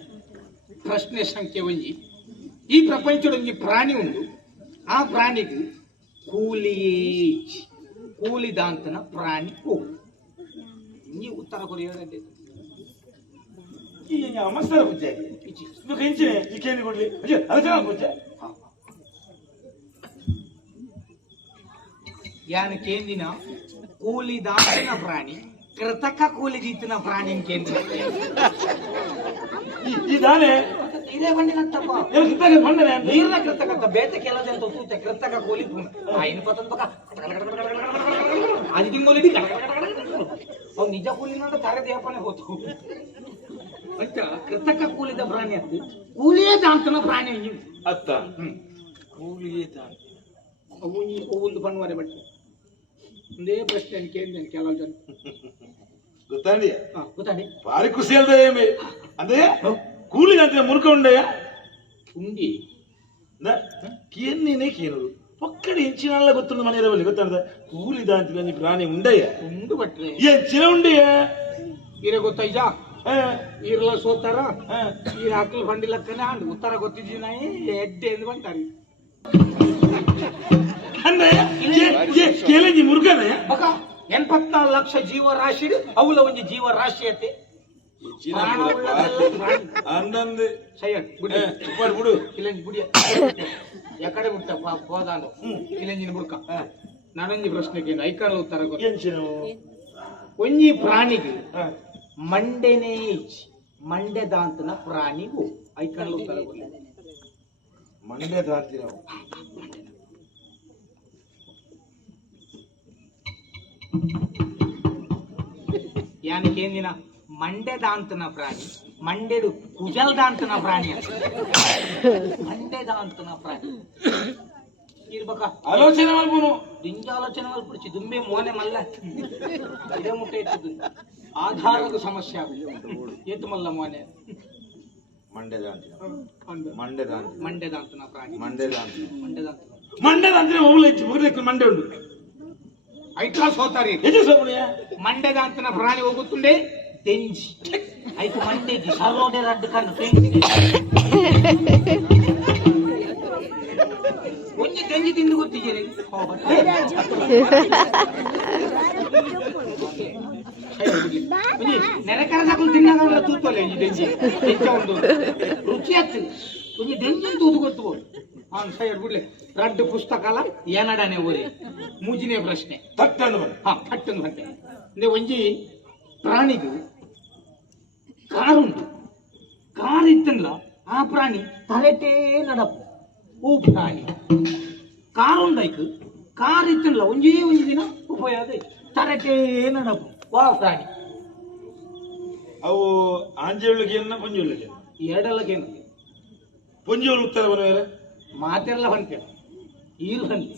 ಪ್ರಶ್ನೆ ಸಂಖ್ಯೆ 1 ಈ ಪ್ರಪಂಚದೊಂದು ಪ್ರಾಣಿ ಉಂಟು ಆ ಪ್ರಾಣಿಗೆ ಕೂಲಿದಾಂತನ ಪ್ರಾಣಿ ಈ ಉತ್ತರ ಕೊರಿಯರ್ ಮಸ್ತರ ಬುಜ್ಜೆ ಹೆಂಚಿನ ಈ ಕೇಂದ್ರ ಕೊಡ್ಲಿ ಅದಕ್ಕೆ ಬುಜ್ಜೆ ಯಾನ ಕೇಂದಿನ ಕೂಲಿದಾಂತನ ಪ್ರಾಣಿ ಕೃತಕ ಕೂಲಿದೀತನ ಪ್ರಾಣಿ ಕೇಂದ್ರ ಇದಾನೆ ಇದೇ ಬಂಡಿನತ್ತಪ್ಪ ನೀರ್ನ ಕೃತಕಂತ ಬೇತೆ ಕೆಲದ ಅಂತ ತೂತೆ ಕೃತಕ ಕೂಲಿ ಆಯ್ನ ಪತಂತ ಅದು ತಿಂಗೋಲಿ ಅವ್ ನಿಜ ಕೂಲಿನ ಕಾರ್ಯದೇಪನೆ ಹೋತು ಅಂತ ಕೃತಕ ಕೂಲಿದ ಪ್ರಾಣಿ ಅಂತ ಕೂಲಿಯೇ ದಾಂತನ ಪ್ರಾಣಿ ಅತ್ತ ಕೂಲಿಯೇ ದಾಂತ ಒಂದು ಬಣ್ಣವರೆ ಬಟ್ಟೆ ಒಂದೇ ಪ್ರಶ್ನೆ ಕೇಳಿದ್ದೇನೆ ಕೆಲವು ಜನ ಗೊತ್ತಾಡಿ ಗೊತ್ತಾಡಿ ಭಾರಿ ಖುಷಿ ಅಲ್ದ ಏಮಿ ಅಂದ್ರೆ ಕೂಲಿ ಅಂತ ಮುರುಕ ಉಂಡಯ್ಯ ಉಂಡಿ ಕೇನ್ನೇನೆ ಕೇಳುದು ಪಕ್ಕಡೆ ಹೆಂಚಿನಲ್ಲ ಗೊತ್ತುಂಡು ಮನೆಯ ಬಲ್ಲಿ ಗೊತ್ತಾಡ್ದ ಕೂಲಿದ ಅಂತ ಒಂಜಿ ಪ್ರಾಣಿ ಉಂಡಯ್ಯ ಉಂಡು ಬಟ್ರೆ ಹೆಂಚಿನ ಉಂಡೆಯ ಈರೆ ಗೊತ್ತೈಜ ಈರ್ಲ ಸೋತಾರ ಈ ಆಕಲ್ ಬಂಡಿಲಕ್ಕನೆ ಅಂಡ್ ಉತ್ತರ ಗೊತ್ತಿದ್ದೀವಿ ನಾಯಿ ಎಡ್ಡೆ ಎಂದು ಬಂತಾರೆ ಕೇಳಂಜಿ ಮುರುಗನಯ್ಯ ಬಕ 84 ಲಕ್ಷ ಜೀವರಾಶಿ ಅವಳ ಒಂಜಿ ಜೀವರಾಶಿಯತೆ ಅಂದಂದು ಸೈಯಡ್ ಬಿಡಿ ಬಿಡು ಕಿಲಂಜಿ ಬಿಡಿ ಎಕಡೆ ಬಿಟ್ಟ ಹೋದಾನು ಕಿಲಂಜಿನ ಬುಡ್ಕ ನಾನೊಂಜಿ ಪ್ರಶ್ನೆಗೆ ಐಕಾಲ ಉತ್ತರ ಗೊತ್ತ ಹೆಂಚಿನ ಒಂಜಿ ಪ್ರಾಣಿಗೆ ಮಂಡೆನೇ ಇಚ್ಚಿ ಮಂಡೆದಾಂತನ ಪ್ರಾಣಿಗೂ ಐಕಾಲ ಉತ್ತರ ಗೊತ್ತ ಮಂಡ್ಯದ ಹತ್ತಿರ ಯಾನಿಕೇಂದಿನ ಮಂಡೆದಾಂತನ ಪ್ರಾಣಿ ಮಂಡೆಡು ಕುಜಲ್ದಾಂತನ ಪ್ರಾಣಿ ಅಂತ ಮಂಡೆದಾಂತನ ಪ್ರಾಣಿ ಇರ್ಬೇಕ ಆಲೋಚನೆ ಮಾಡ್ಬೋದು ದಿಂಜ ಆಲೋಚನೆ ಮಾಡ್ಬಿಡ್ಚಿ ದುಂಬೆ ಮೋನೆ ಮಲ್ಲ ಇದೇ ಮುಟ್ಟೆ ಇಟ್ಟಿದ್ದು ಆಧಾರದ ಸಮಸ್ಯೆ ಎತ್ತು ಮಲ್ಲ ಮೋನೆ ಮಂಡ್ಯದ ಮಂಡ್ಯದ ಮಂಡೆದಾಂತನ ಪ್ರಾಣಿ ಮಂಡ್ಯದ ಮಂಡೆದಾಂತನ ಮಂಡ್ಯದ ಅಂದ್ರೆ ಮುಗಿಲಿಕ್ಕೆ ಮಂಡ್ಯ ಉಂಟು ಐಟ್ರಾ ಸೋತಾರಿ ಹೆಚ್ಚು ಸೋಮಣ್ಯ ಮಂಡೆದಾಂತನ ಪ್ರಾಣಿ ಹೋಗುತ್ತುಂಡೆ ತೆಂಜಿ ಆಯ್ತು ಮಂಡೆಜಿ ಸಲ್ಲೋಡೆ ರಡ್ಡು ಕಣ್ಣು ಒಂಜಿ ತೆಂಜಿ ತಿಂದು ಗೊತ್ತಿದ್ದೀರಿ ನೆರೆಕರದಾಕಲು ತಿನ್ನಾಗ ತೂತಲ್ಲ ಈ ತೆಂಜಿ ಹೆಚ್ಚ ಒಂದು ರುಚಿ ಆಗ್ತದೆ ಒಂಜಿ ತೆಂಜಿ ತೂದು ಗೊತ್ತು ಅವ್ನು ಸೈಡ್ ಬಿಡ್ಲಿ ರಡ್ಡು ಪುಸ್ತಕಾಲ ಏನಡನೆ ಓರಿ ಮೂಜಿನೇ ಪ್ರಶ್ನೆ ತಟ್ಟನ್ನು ಪಟ್ಟನ್ನು ಬಂದೆ ಅಂದ್ರೆ ಒಂಜಿ ಪ್ರಾಣಿಗೂ ಕಾರುಂಟು ಕಾರ್ ಇತ್ತಲ್ಲ ಆ ಪ್ರಾಣಿ ತಲೆಟೇ ನಡಪು ಹೂ ಪ್ರಾಣಿ ಕಾರುಂಡೈಕ್ ಕಾರ್ ಇತ್ತಲ್ಲ ಒಂಜೇ ಒಂಜಿ ದಿನ ಉಪಯೋಗ ತಲೆಟೇ ನಡಪು ವಾ ಪ್ರಾಣಿ ಅವು ಆಂಜೇಳಿಗೆ ಪುಂಜುಳಿಗೆ ಎರಡಲ್ಲಗೇನು ಪುಂಜೋಳು ಉತ್ತರ ಬರೋರ ಮಾತೆಲ್ಲ ಹೊಂಟೆ ಈರು ಹಂತಿ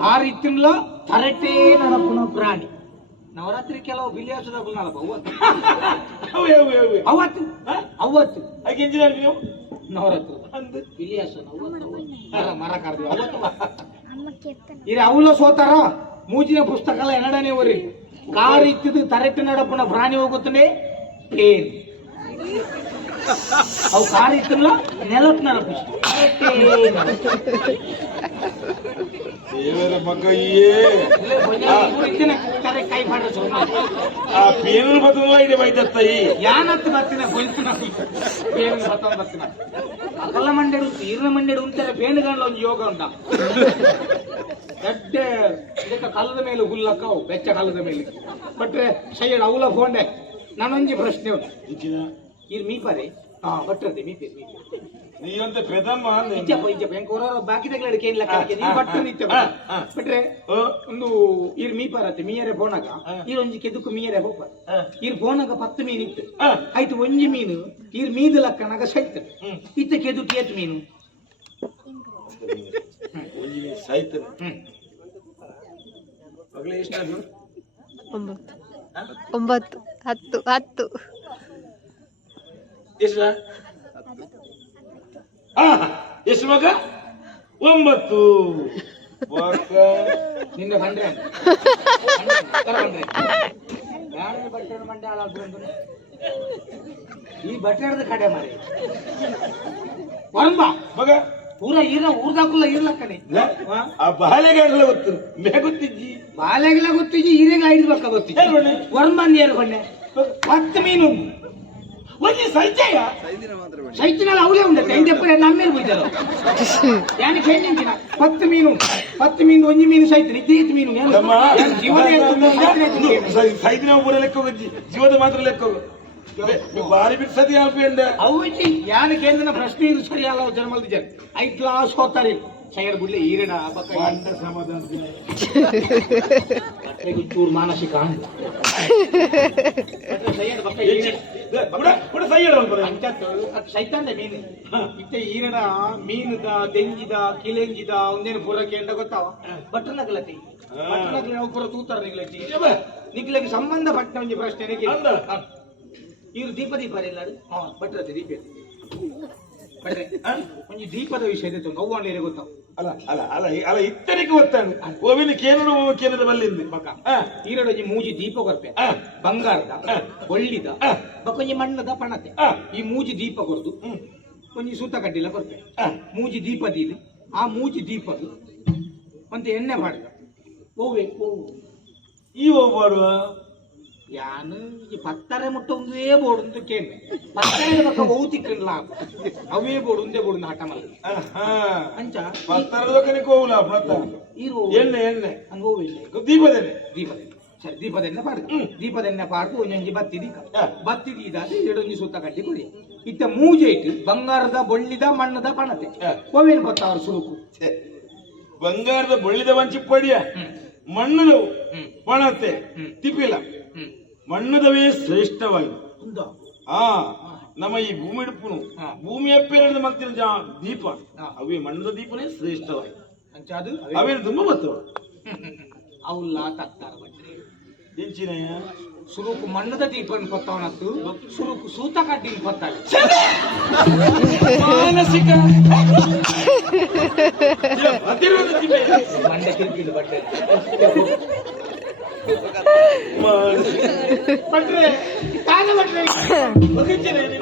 ಕಾರ್ ಇತ್ತಿನ್ಲ ತರಟೇ ನಡಪುನ ಪ್ರಾಣಿ ನವರಾತ್ರಿ ಕೆಲವು ಬಿಲಿಯಾಸದ ಅವತ್ತು ಅವತ್ತು ನೀವು ನವರಾತ್ರಿ ಅಂದು ಬಿಲಿಯಾಸ ಮರ ಕರೆದು ಅವತ್ತು ಇರಿ ಅವಳ ಸೋತಾರ ಮೂಜಿನ ಪುಸ್ತಕ ಎನಡನೆ ಓರಿ ಕಾರ್ ಇತ್ತಿದ್ದು ತರಟೆ ನಡಪುನ ಪ್ರಾಣಿ ಹೋಗುತ್ತಾನೆ ಏನ್ ಅವು ಕಾರ್ ಇತ್ತಲ್ಲ ನೆಲತ್ ನಡಪು ದೇವರ ಮಗಯ್ಯೇ ಕೈ ಆ ಪೇನು ಬದಲ ಇದೆ ಬೈದತ್ತೈ ಯಾನತ್ತು ಬರ್ತೀನಿ ಬೇನು ಬರ್ತೀನಿ ಅಕಲ್ಲ ಮಂಡ್ಯಡು ಈರ್ನ ಮಂಡ್ಯಡು ಅಂತಾರೆ ಬೇನುಗಂಡ್ಲ ಒಂದು ಯೋಗ ಉಂಟ ದೊಡ್ಡ ಇದಕ್ಕೆ ಕಲ್ಲದ ಮೇಲೆ ಹುಲ್ಲಕ್ಕವು ಬೆಚ್ಚ ಕಲ್ಲದ ಮೇಲೆ ಬಟ್ರೆ ಸೈಡ್ ಅವಲ ಫೋಂಡೆ ನಾನೊಂಜಿ ಪ್ರಶ್ನೆ ಉಂಟು ಇರ್ ಮೀಪಾರೆ ಬಟ್ರದೆ ಮೀಪೆ ನೀವಂತ ಪ್ರಥಮ ಬಾಕಿ ಬಿಟ್ರೆ ಒಂದು ಇರ್ ಮೀಪಾರತ್ತೆ ಮೀಯರೆ ಬೋನಾಗ ಇರ್ ಒಂಜಿ ಕೆದಕ್ಕು ಮೀಯರೆ ಹೋಗ ಇರ್ ಬೋನಾಗ 10 ಮೀನು ಇತ್ತು ಆಯ್ತು ಒಂಜಿ ಮೀನು ಇರ್ ಮೀದು ಲಕ್ಕನಾಗ ಸೈತ ಇತ್ತ ಕೆದಕ್ಕೆ ಏತ್ ಮೀನು ಸಾಯ್ತದೆ ಮಗಳೇ ಎಷ್ಟಾದ್ರು 9 10 10 ಎಷ್ಟು ಎಷ್ಟು ಮಗ 9 ನಿನ್ನ ಬಂದ್ರೆ ಬಟ್ಟೆ ಮಂಡೆ ಹಾಳಾಗ್ಬೋದು ಈ ಬಟ್ಟೆ ಕಡೆ ಮಾರಿ ಹೊರಂಬ ಮಗ ಪೂರ ಊರ್ದಾಕುಲ್ಲ ಇರ್ಲಕ್ಕನೆ ಆ ಬಾಲೆಗಾಗಲ ಗೊತ್ತು ಮೇ ಗೊತ್ತಿಜ್ಜಿ ಬಾಲೆಗೆಲ್ಲ ಗೊತ್ತಿಜ್ಜಿ ಹಿರೇಗ ಐಡ್ಬೇಕ ಗೊತ್ತಿಜ್ಜಿ ವರ್ಮಂದಿ ಯಾರು ಬಣ್ಣೆ 10 ಮೀನು ಒಂದೇ ಸೈಜಯ ಸೈಜಿನಲ್ಲಿ ಅವಳೇ ಉಂಟೆ ಎಂಟೆಪ್ಪರೆ ನಮ್ಮೇಲೆ ಬಿಡ್ತಾರ ಯಾನಿಗೆ ಹೇಳಿಂತಿನ 10 ಮೀನು ಒಂಜಿ ಮೀನು ಸೈತನೆ ಇದೇತ್ ಮೀನು ಸೈದಿನ ಒಬ್ಬರ ಲೆಕ್ಕ ಹೋಗಿ ಜೀವದ ಮಾತ್ರ ಲೆಕ್ಕ ಹೋಗು ಬಾರಿ ಬಿಡ್ಸದಿ ಅಲ್ಪೇಂಡ ಅವಜ್ಜಿ ಯಾನ ಕೇಂದ್ರ ಪ್ರಶ್ನೆ ಇದು ಸರಿಯಲ್ಲ ಜನ್ಮಲ್ದ ಜನ 5 ಕ್ಲಾಸ್ ಹೋಗ್ತಾರೆ ಸೈಡ್ ಬಿಡ್ಲಿ ಈರಡ ಬಕ್ಕ ಸಮಾಧಾನ ಚೂರು ಮಾನಸಿಕ ಸೈತಾಂಡ ಮೀನು ಇತ್ತೆ ಈರಡ ಮೀನುದ ದೆಂಜಿದ ಕಿಲೆಂಜಿದ ಒಂದೇನು ಪೂರಕ್ಕೆ ಎಂಡ ಗೊತ್ತಾವ ಬಟ್ಟನಗಲತಿ ಬಟ್ಟನಗಲ ನಾವು ಪೂರ ತೂತಾರ ನಿಗ್ಲತಿ ನಿಗ್ಲಕ್ಕೆ ಸಂಬಂಧಪಟ್ಟ ಒಂದು ಪ್ರಶ್ನೆ ಇವ್ರು ದೀಪ ಇಲ್ಲ ಭಟ್ರತೆ ದೀಪ ಭಟ್ರೆ ಒಂಜಿ ದೀಪದ ವಿಷಯ ನೋವಾಂಡ್ಲೇರೆ ಗೊತ್ತಾವ ಅಲ್ಲ ಅಲ್ಲ ಅಲ್ಲ ಅಲ್ಲ ಇತ್ತನಿಗೆ ಗೊತ್ತಾನು ಓವಿನ ಕೇನದ ಬಲ್ಲಿಂದ ಬಕ ಈರಡೊಂಜಿ ಮೂಜಿ ದೀಪ ಕೊರ್ಪೆ ಬಂಗಾರದ ಒಳ್ಳಿದ ಬಕೊಂಜಿ ಮಣ್ಣದ ಪಣತೆ ಈ ಮೂಜಿ ದೀಪ ಕೊರ್ದು ಒಂಜಿ ಸೂತ ಕಡ್ಡಿಲ ಕೊರ್ಪೆ ಮೂಜಿ ದೀಪ ದೀದು ಆ ಮೂಜಿ ದೀಪದು ಮತ್ತೆ ಎಣ್ಣೆ ಮಾಡಿದ ಹೋವೆ ಈ ಹೋಗ್ಬಾಡುವ ಯಾನು ಈ ಪತ್ತರೆ ಮುಟ್ಟ ಒಂದೇ ಬೋರ್ಡ್ ಅಂತ ಕೇಳಿ ಪತ್ತರೆ ಪಕ್ಕ ಔತಿಕ್ಕಿಲ್ಲ ಅವೇ ಬೋರ್ಡ್ ಒಂದೇ ಬೋರ್ಡ್ ಆಟ ಮಾಡಿ ಅಂಚ ಪತ್ತರದೊಕ್ಕನಿಗೆ ಹೋಗ್ಲ ಇರು ಎಣ್ಣೆ ಎಣ್ಣೆ ಹಂಗ ಹೋವಿಲ್ಲ ದೀಪದೆಣ್ಣೆ ದೀಪದೆಣ್ಣೆ ಸರಿ ದೀಪದೆಣ್ಣೆ ಪಾಡ್ದು ದೀಪದೆಣ್ಣೆ ಪಾಡ್ದು ಒಂದೊಂಜಿ ಬತ್ತಿದಿ ಇದಾದ ಎರಡೊಂಜಿ ಸುತ್ತ ಕಟ್ಟಿ ಕೊಡಿ ಇತ್ತ ಮೂಜೆ ಇಟ್ಟು ಬಂಗಾರದ ಬೊಳ್ಳಿದ ಮಣ್ಣದ ಪಣತೆ ಹೋವೇನು ಗೊತ್ತ ಅವ್ರ ಸುರುಕು ಬಂಗಾರದ ಬಳ್ಳಿದ ವಂಚಿ ಪಡಿಯ ಮಣ್ಣದವು ಪಣತೆ ತಿಪ್ಪಿಲ್ಲ ಮಣ್ಣದವೇ ಶ್ರೇಷ್ಠವಾಗಿದೆ ನಮ್ಮ ಈ ಭೂಮಿ ಇಡುಪುನು ಭೂಮಿ ಅಪ್ಪೇರಿದ ಮಗ್ತಿನ ದೀಪ ಅವೇ ಮಣ್ಣದ ದೀಪನೇ ಶ್ರೇಷ್ಠವಾಗಿದೆ ಅದು ಅವೇನು ತುಂಬಾ ಬರ್ತವ ಅವಲ್ಲ ತಕ್ತಾರ ಬಟ್ರೆ ಎಂಚಿನಯ್ಯ ಸುರುಕು ಮಣ್ಣದ ದೀಪನ್ ಕೊತ್ತವನತ್ತು ಸುರುಕು ಸೂತ ಕಡ್ಡಿನ ಕೊತ್ತಾಳೆ ಮಾನಸಿಕ ಮಂಡೆ ತಿರುಗಿದ ಬಟ್ಟೆ ಬಟ್ರೆ ತಾನೆ ಬಟ್ರೆ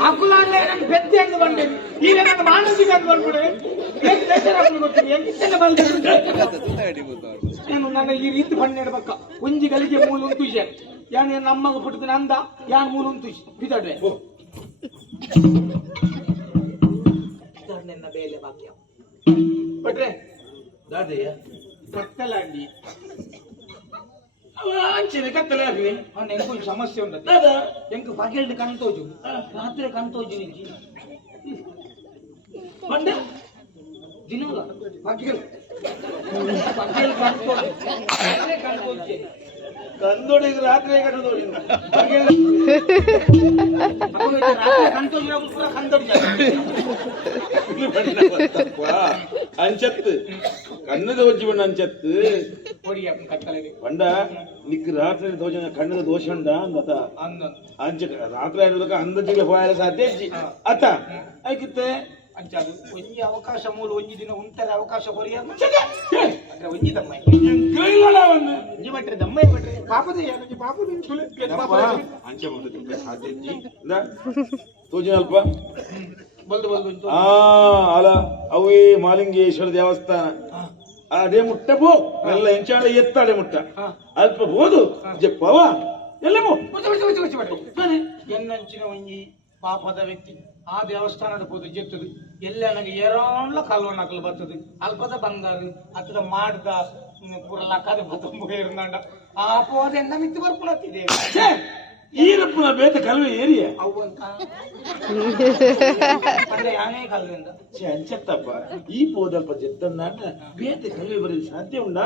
ಅಕುಲಾಡ್ಲೆ ನನ್ನ ಬೆದ್ದೆ ಎಂದು ಬಂದೆ ಈಗ ನನ್ನ ಮಾನಸಿಕ ಅಂತ ಬಂದ್ಬಿಡೆ ಏನು ನನ್ನ ಈ ರೀತಿ ಬಣ್ಣ ಇಡ್ಬೇಕ ಒಂಜಿ ಗಲಿಗೆ ಮೂಲ ಉಂಟು ಯಾನ್ ಏನ್ ನಮ್ಮಗ ಪುಟ್ಟದ ಅಂದ ಯಾನ್ ಮೂಲ ಉಂಟು ಬಿದ್ದಾಡ್ರೆ ನನ್ನ ಬೇಲೆ ಭಾಗ್ಯ ಬಟ್ರೆ ದಾದಯ್ಯ ಕತ್ತಲಾಡಿ ಅಂಚನೆ ಕತ್ತಲೆ ಆಗ್ಲಿ ಎಂಕೊಂದು ಸಮಸ್ಯೆ ಉಂಟು ಎಂಕ್ ಬಗೆಲ್ಡ್ ಕಣ್ತೋಜು ರಾತ್ರಿ ಕಣ್ತೋಜು ಬಂಡೆ ದಿನಲ್ಲ ಬಗೆಲ್ ಕಣ್ತೋಜು ಕಂದೋಡಿಗೆ ರಾತ್ರಿ ಕಟ್ಟದೋಡಿ ಅಂಚತ್ತು ಕಣ್ಣದ ಒಜ್ಜಿ ಬಣ್ಣ ಅಂಚತ್ತು ಪಂಡ ನಿಕ್ ರಾತ್ರಿ ದೋಷ ಕಣ್ಣದ ದೋಷ ಉಂಡ ಅಂದತ ಅಂಚ ರಾತ್ರಿ ಆಡೋದಕ್ಕ ಅಂದಜಿಗೆ ಹೋಯಲ ಸಾಧ್ಯ ಅತ್ತ ಆಯ್ಕಿತ್ತೆ ಅಂಚಾದು ಒಂಜಿ ಅವಕಾಶ ಮೂಲ ಒಂಜಿ ದಿನ ಉಂಟರೆ ಅವಕಾಶ ಕೊರಿಯ ಒಂಜಿ ದಮ್ಮ ಒಂಜಿ ಬಟ್ರೆ ದಮ್ಮ ಬಟ್ರೆ ಪಾಪದ ಏನಂಜಿ ಪಾಪದ ಅಂಚೆ ಮುಂದೆ ಸಾಧ್ಯ ತೋಜಿ ಅಲ್ಪ ಬಲ್ದು ಬಲ್ದು ಅಲ ಅವೇ ಮಾಲಿಂಗೇಶ್ವರ ದೇವಸ್ಥಾನ ಅದೇ ಮುಟ್ಟ ಪೋ ಎಲ್ಲ ಎಂಚಾಣ ಎತ್ತಾಡೆ ಮುಟ್ಟ ಅಲ್ಪ ಬೋದು ಜಪ್ಪವ ಎಲ್ಲ ಎನ್ನಂಚಿನ ಒಂಜಿ ಪಾಪದ ವ್ಯಕ್ತಿ ಆ ದೇವಸ್ಥಾನದ ಪೋದು ಜೆತ್ತದು ಎಲ್ಲ ನನಗೆ ಏರಾಳ ಕಲ್ವನ್ನ ಹಾಕಲು ಬರ್ತದೆ ಅಲ್ಪದ ಬಂಗಾರ ಅತದ ಮಾಡ್ದ ಪೂರ ಲಕ್ಕದ ಬತ್ತಂಬ ಇರ್ನಾಂಡ ಆ ಪೋದೆಂದ ಮಿತ್ತು ಬರ್ಪುಣತ್ತಿದೆ ಈರಪ್ಪನ ಬೇತ ಕಲ್ವೆ ಏರಿಯ ಅವು ಅಂತ ಅಂದ್ರೆ ಯಾನೇ ಕಲ್ವಿಂದ ಅಂಚತ್ತಪ್ಪ ಈ ಪೋದಲ್ಪ ಜೆತ್ತನ್ನ ಬೇತ ಕಲ್ವೆ ಬರೀ ಸಾಧ್ಯ ಉಂಡ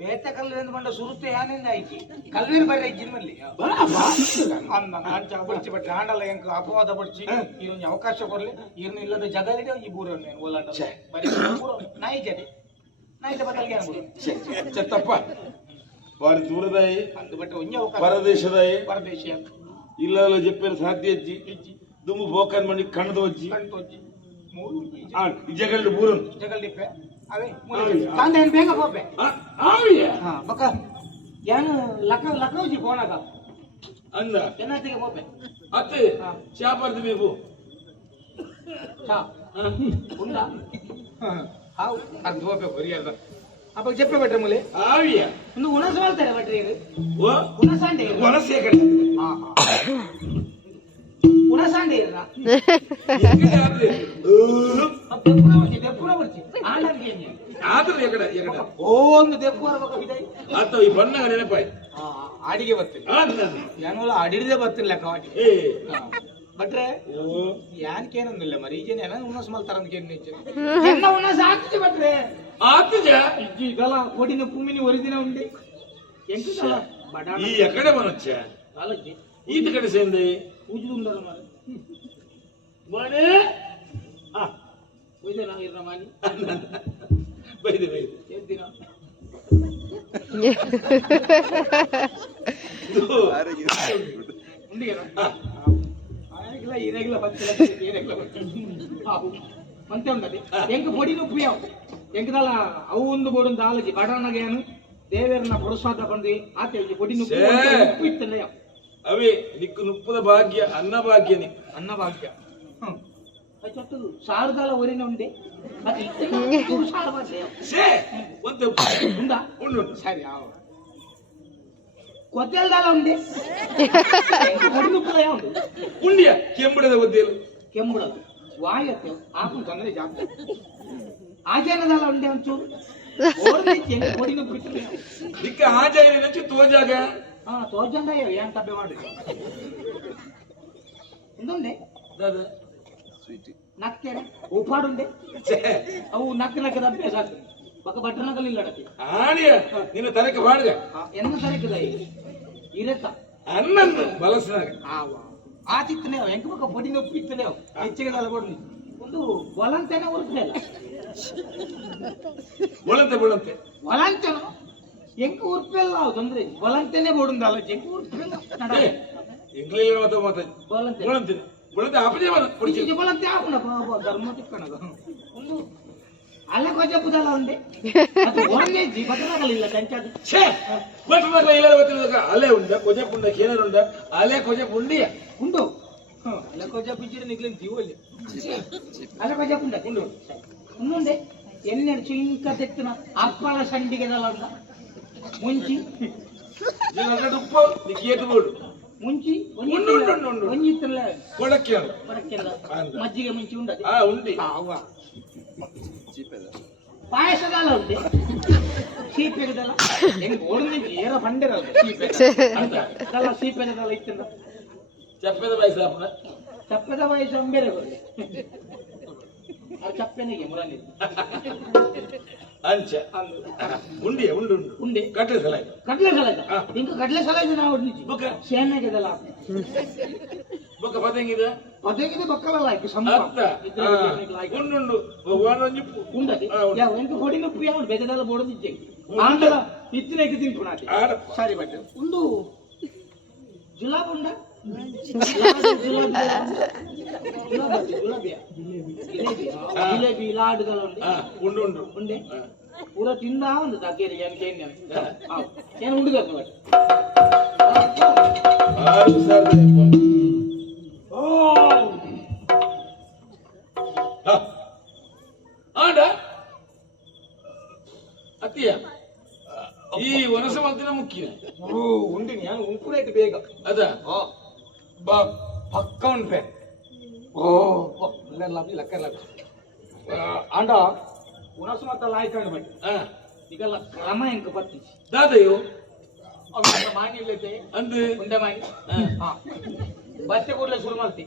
ಬೇತ ಕಲ್ವಿಂದ ಬಂಡ ಸುರುತೆ ಯಾನಿಂದ ಆಯ್ತು ಕಲ್ವಿನ ಬರೀ ಜಿನ್ಮಲ್ಲಿ ಬಡ್ಚಿ ಬಟ್ರೆ ಆಂಡಲ್ಲ ಎಂಕ್ ಅಪವಾದ ಬಡ್ಚಿ ಇದೊಂದು ಅವಕಾಶ ಕೊಡ್ಲಿ ಇರ್ನ ಇಲ್ಲದ ಜಗಲಿದೆ ಒಂಜಿ ಬೂರ ಓಲಾಟ ಬರೀ ನಾಯಿ ಜಡೆ ನಾಯಿದ ಬದಲಿಗೆ ಅನ್ಬೋದು ಚತ್ತಪ್ಪ ಬಾರಿ ದೂರದಾಯಿ ಅಂದು ಬಟ್ರೆ ಒಂಜಿ ಅವಕಾಶ ಪರದೇಶದಾಯಿ ಪರದೇಶ ಇಲ್ಲ ಜಪ್ಪೇರ ಸಾಧ್ಯ ಅಜ್ಜಿ ದುಮ್ಮು ಬೋಕನ್ ಮಣಿ ಕಣ್ಣದ ಅಜ್ಜಿ ಕಣ್ತೋಜ್ಜಿ ಜಗಲ್ಡು ಬೂರನ್ ಜಗಲ್ಡಿಪ್ಪೆ ಅವೇ ತಂದೆ ಏನು ಬೇಗ ಹೋಗ್ಬೆ ಬಕ ಏನು ಲಕ್ಕೌಜಿ ಫೋನಾಗ ಅಂದ ಎನ್ನತ್ತಿಗೆ ಹೋಗ್ಬೆ ಅತ್ತೆ ಚಾ ಬರ್ದು ಬೇಕು ಚಾ ಉಂಡ ಹಾವು ಅದು ಹೋಗ್ಬೇಕು ಹೊರಿಯಲ್ಲ ಅಪ್ಪ ಜಪ್ಪೆ ಬಟ್ರೆ ಮೂಲೆ ಆವಿಯ ಒಂದು ಉಣಸ ಮಾಡ್ತಾರೆ ಬಟ್ರಿ ಓ ಉಣಸಾಂಡೆ ವನಸೆ ಕಡೆ ಉಣಸಾಂಡೆ ಇರ ದೆಪ್ಪುನ ಬರ್ತಿ ಆಂಡರ್ಗೆ ಆದ್ರೆ ಎಕಡೆ ಎಕಡೆ ಓ ಒಂದು ದೆಪ್ಪು ಬರ್ಬೇಕು ಇದೆ ಆತ ಈ ಬಣ್ಣ ನೆನಪಾಯ್ ಅಡಿಗೆ ಬರ್ತೀನಿ ಏನಲ್ಲ ಅಡಿಡದೆ ಬರ್ತೀನಿ ಲೆಕ್ಕ ವಾಟಿ ಬಟ್ರೆ ಯಾನ್ಕೇನೊಂದಿಲ್ಲ ಮರಿ ಈಗೇನು ಏನ ಉನ್ನಸ್ ಮಲ್ತಾರ ಉನ್ನಸ್ ಆಗ್ತದೆ ಬಟ್ರೆ ಆತಜ ಇದಲ್ಲ ಕೋಡಿನ ಭೂಮಿನಿ ಒರಿದಿನ ಉಂಡೆ ಎಂಕಲ್ಲ ಈ ಎಕಡೆ ಬನಚ್ಚ ಕಾಲಕ್ಕೆ ಈತ ಕಡೆ ಸೇಂದೆ ಪೂಜೆ ಉಂಡಲ್ಲ ಮಾರೆ ಮನೆ ಪೂಜೆ ನಾವು ಇರ ಮಾನಿ ಬೈದೆ ಬೈದೆ ಎದ್ದಿನ ಉಂಡಿಗೆ ఇరెగ్యులర్ మంతే ఉండదు ఎంక పొడి నొప్పి ಎಂಕದಲ್ಲ ಅವು ಬೋಡು ಆಲಜಿ ಬಡವನಗೇನು ದೇವರನ್ನ ಪುರುಷಾದ ಬಂದು ಆತ ಕೊಡಿ ಉಪ್ಪು ಇತ್ತಲ್ಲ ಅವೇ ನಿಕ್ಕು ನುಪ್ಪದ ಭಾಗ್ಯ ಅನ್ನ ಭಾಗ್ಯನಿ ಅನ್ನ ಭಾಗ್ಯ ಸಾರದಾಲ ಒರಿನ ಉಂಡೆ ఉందా సరే కొత్తెల్దాల ఉంది పొడి నొప్పుల ఉంది ఉండియా ಕೆಂಬುಡದ ಒದ್ದೇಲು ಕೆಂಬುಡದು ವಾಯತ್ತೆ ಆಪು ತೊಂದರೆ ಜಾಸ್ತಿ ಆಚರಣೆದಾಲ ಉಂಡೆ ಒಂಚೂರು పొడి నొప్పి ದಿಕ್ಕ ಆಜಾಗ నుంచి ತೋಜಾಗ ತೋಜಂಡ ಏನ್ ತಬ್ಬೆ ಮಾಡಿ ఇందుండే ದಾದಾ ನಕ್ಕೆರೆ ಉಪಾಡುಂಡೆ ಅವು ನಕ್ಕ ತಪ್ಪೆ ಸಾಕು ಬಕ್ಕ ಬಟ್ಟನಕಲ್ಲಿ ಇಲ್ಲಡಕ್ಕೆ ಆಣಿಯ ನಿನ್ನ ತರಕ್ಕೆ ಬಾಡ್ಗ ಎನ್ನ ತರಕದ ಇರತ್ತ ಅನ್ನನ್ನು ಬಲಸನಾಗ ಆತಿತ್ತನೇ ಎಂಕ ಬಕ್ಕ పొడి నొప్పి ಇತ್ತನೇ ಹೆಚ್ಚಿಗೆ ದಲ ಕೊಡ್ಲಿ ಒಂದು ಒಲಂತೆನೆ ಉರ್ತಿಲ್ಲ ಒಳಂತೆ ಒಲಂತೆನು ಎಂಕ ಉರ್ಪೆಲ್ಲ ತೊಂದ್ರೆ ಒಲಂತೆನೆ ಬೋಡುಂದಲ್ಲ ಎಂಕ ಉರ್ಪೆಲ್ಲ ಇಂಗ್ಲಿಷ್ ಮಾತ ಒಲಂತೆ ಒಳಂತೆ ಆಪಜೆ ಮಾತ పొడిచి ಒಲಂತೆ ಆಪುನ ಧರ್ಮ ತಿಕ್ಕಣದ ಒಂದು ಅಲ್ಲ ಕೊಜೆ ಬುದಲ್ಲ ಒಂದೇ ಅದು ಒಣಗೇಜಿ ಬಟ್ಟನಕಲಿಲ್ಲ ಕಂಚಾದು ಛೇ ಬಟ್ಟನಕಲ ಇಲ್ಲ ಗೊತ್ತಿಲ್ಲ ಅಲೆ ಉಂಡ ಕೊಜೆ ಪುಂಡ ಕೇನರ್ ಉಂಡ ಅಲೆ ಕೊಜೆ ಪುಂಡಿಯ ಉಂಡು ಅಲ್ಲ ಕೊಜೆ ಪಿಂಚಿರ ನಿಕ್ಲಿನ ಜೀವಲ್ಲ ಅಲ್ಲ ಕೊಜೆ ಪುಂಡ ಉಂಡು ಉಂಡುಂಡೆ ಎನ್ನೆಡು ಚಿಂಕ ತೆತ್ತಿನ ಅಪ್ಪಲ ಸಂಡಿಗೆದಲ್ಲ ಉಂಡ ಮುಂಚಿ ಉಪ್ಪು ನಿಕ್ಕೇತು ಬೋಡು ಮುಂಚಿ ಉಂಡು ಒಂಜಿತ್ತಲ್ಲ ಕೊಡಕ್ಕೆ ಮಜ್ಜಿಗೆ ಮುಂಚಿ ಉಂಡದು ಉಂಡಿ ಅವ್ವ ಪಾಯಸದಲ್ಲ ಉಂಟೆ ಸೀಪೆಗದಲ್ಲ ಹೆಂಗ್ ಓಡಿದ ಏರ ಬಂಡಿರಲ್ಲ ಸೀಪೆಗಲ್ಲ ಸೀಪೆಗದಲ್ಲ ಇತ್ತಿಲ್ಲ ಚಪ್ಪೆದ ಪಾಯಸ ಅಪ್ಪನ ಚಪ್ಪೆದ ಪಾಯಸ ಬೇರೆ ಬರಲಿ ಅದು ಚಪ್ಪೆನಿಗೆ ಮುರಲಿ ಅಂಚ ಉಂಡಿಯ ಉಂಡು ಉಂಡೆ ಕಟ್ಲೆ ಸಲ ಕಡ್ಲೆ ಸಲದ ಇಂಕ ಕಡ್ಲೆ ಸಲದ ನಾವು ಹೊಡ್ಲಿಕ್ಕೆ ಸೇನೆಗೆದಲ್ಲ ಬೊಕ್ಕ ಪದಂಗಿದೆ ಪದಗಿದೆ ಬಕ್ಕಲಲ್ಲ ಆಯ್ತು ಉಂಡು ಉಂಡది ಎಂಕ పొడి నొప్పి ಯಾವುದು ಬೆದದಲ್ಲ ಬೋಡದಿದ್ದೆ ಆಂಡಲ ಇತ್ತಿನೆಗೆ ತಿಂಪುಣ ಸರಿ ಬಟ್ಟೆ ಒಂದು ಜುಲಾಬ್ ಉಂಡ ಜಿಲೇಬಿ ಲಾಡುಗಳು ಉಂಡು ಉಂಡು ಉಂಡೆ ಪೂರ ತಿಂದ ಒಂದು ತಗ್ಗೇರಿ ಏನು ಉಂಡು ಆಡ ಅತ್ತಿಯ ಈ ವನಸ ಮದ್ದಿನ ಮುಖ್ಯ ಉಂಡಿ ನಾನು ಉಂಪು ರೇಟ್ ಬೇಗ ಅದ ಪಕ್ಕ ಉಂಟೆ ಲೆಕ್ಕ ಆಂಡ ಉನಸು ಮತ್ತಲ್ಲ ಆಯ್ಕೊಂಡು ಬಟ್ಟಿ ಈಗೆಲ್ಲ ಕ್ರಮ ಹೆಂಗ ಬತ್ತಿ ದಾದೆಯು ಮಾನಿ ಇಲ್ಲೈತೆ ಅಂದು ಉಂಡೆ ಮಾನಿ ಬತ್ತೆ ಕೂಡಲೇ ಶುರು ಮಾಡ್ತಿ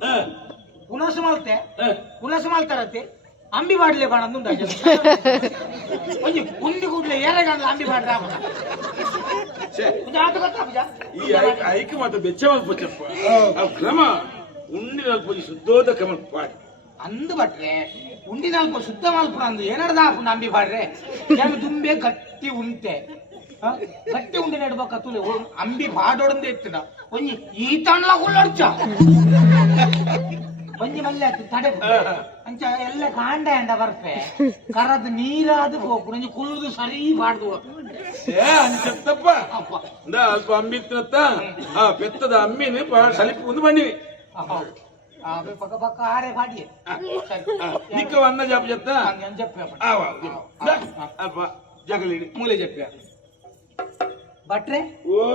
ಪುನಸು ಮಲ್ತೆ ಪುನಸು ಮಲ್ತಾರತ್ತೆ ಅಂಬಿ ಬಾಡ್ಲೆ ಬಾಣ ಅಂದು ಒಂಜಿ ಉಂಡಿ ಕೂಡಲೇ ಏರಗಂಡ್ಲ ಅಂಬಿ ಬಾಡ್ರ ಈ ಐಕ ಮಾತ ಬೆಚ್ಚ ಮಲ್ಪಚ್ಚಪ್ಪ ಆ ಕ್ರಮ ಉಂಡಿ ನಲ್ಪೊಂಜಿ ಶುದ್ಧೋದಕ ಮಲ್ಪಾಡಿ ಅಂದು ಬಟ್ರೆ ಉಂಡಿ ನಲ್ಪ ಶುದ್ಧ ಮಲ್ಪುರ ಅಂದು ಏನರ್ದ ಹಾಪುಂಡು ಅಂಬಿ ಬಾಡ್ರೆ ಏನು ದುಂಬೆ ಗಟ್ಟಿ ಉಂಟೆ ಗಟ್ಟಿ ಉಂಡೆ ನೆಡ್ಬೇಕ ತುಲೆ ಅಂಬಿ ಬಾಡೋಡಂದೆ ಎತ್ತಿದ ಒಂಜಿ ಈ ತಣ್ಣ ಉಳ್ಳೊಡ್ಚ ಒಂಜಿ ಮಲ್ಲೆ ಆಯ್ತು ತಡೆ ಅಂಚ ಎಲ್ಲ ಕಾಂಡ ಎಂಡ ಬರ್ಪೆ ಕರದ ನೀರಾದು ಹೋಗು ಒಂಜಿ ಕುಳ್ಳುದು ಸರಿ ಬಾಡ್ದು ಅಂಚತ್ತಪ್ಪ ಅಲ್ಪ ಅಂಬಿತ್ತತ್ತ ಆ ಬೆತ್ತದ ಅಮ್ಮಿನ ಸಲಿಪು ಒಂದು ಬಂಡಿವಿ ಪಕ್ಕ ಪಕ್ಕ ಆರೆ ಬಾಡಿ ನಿಕ್ಕ ಅನ್ನ ಜಾಪ ಜತ್ತ ಜಪ್ಪೆ ಅಲ್ಪ ಜಗಲಿಡಿ ಮೂಲೆ ಜಪ್ಪೆ ಬಟ್ರೆ ಓ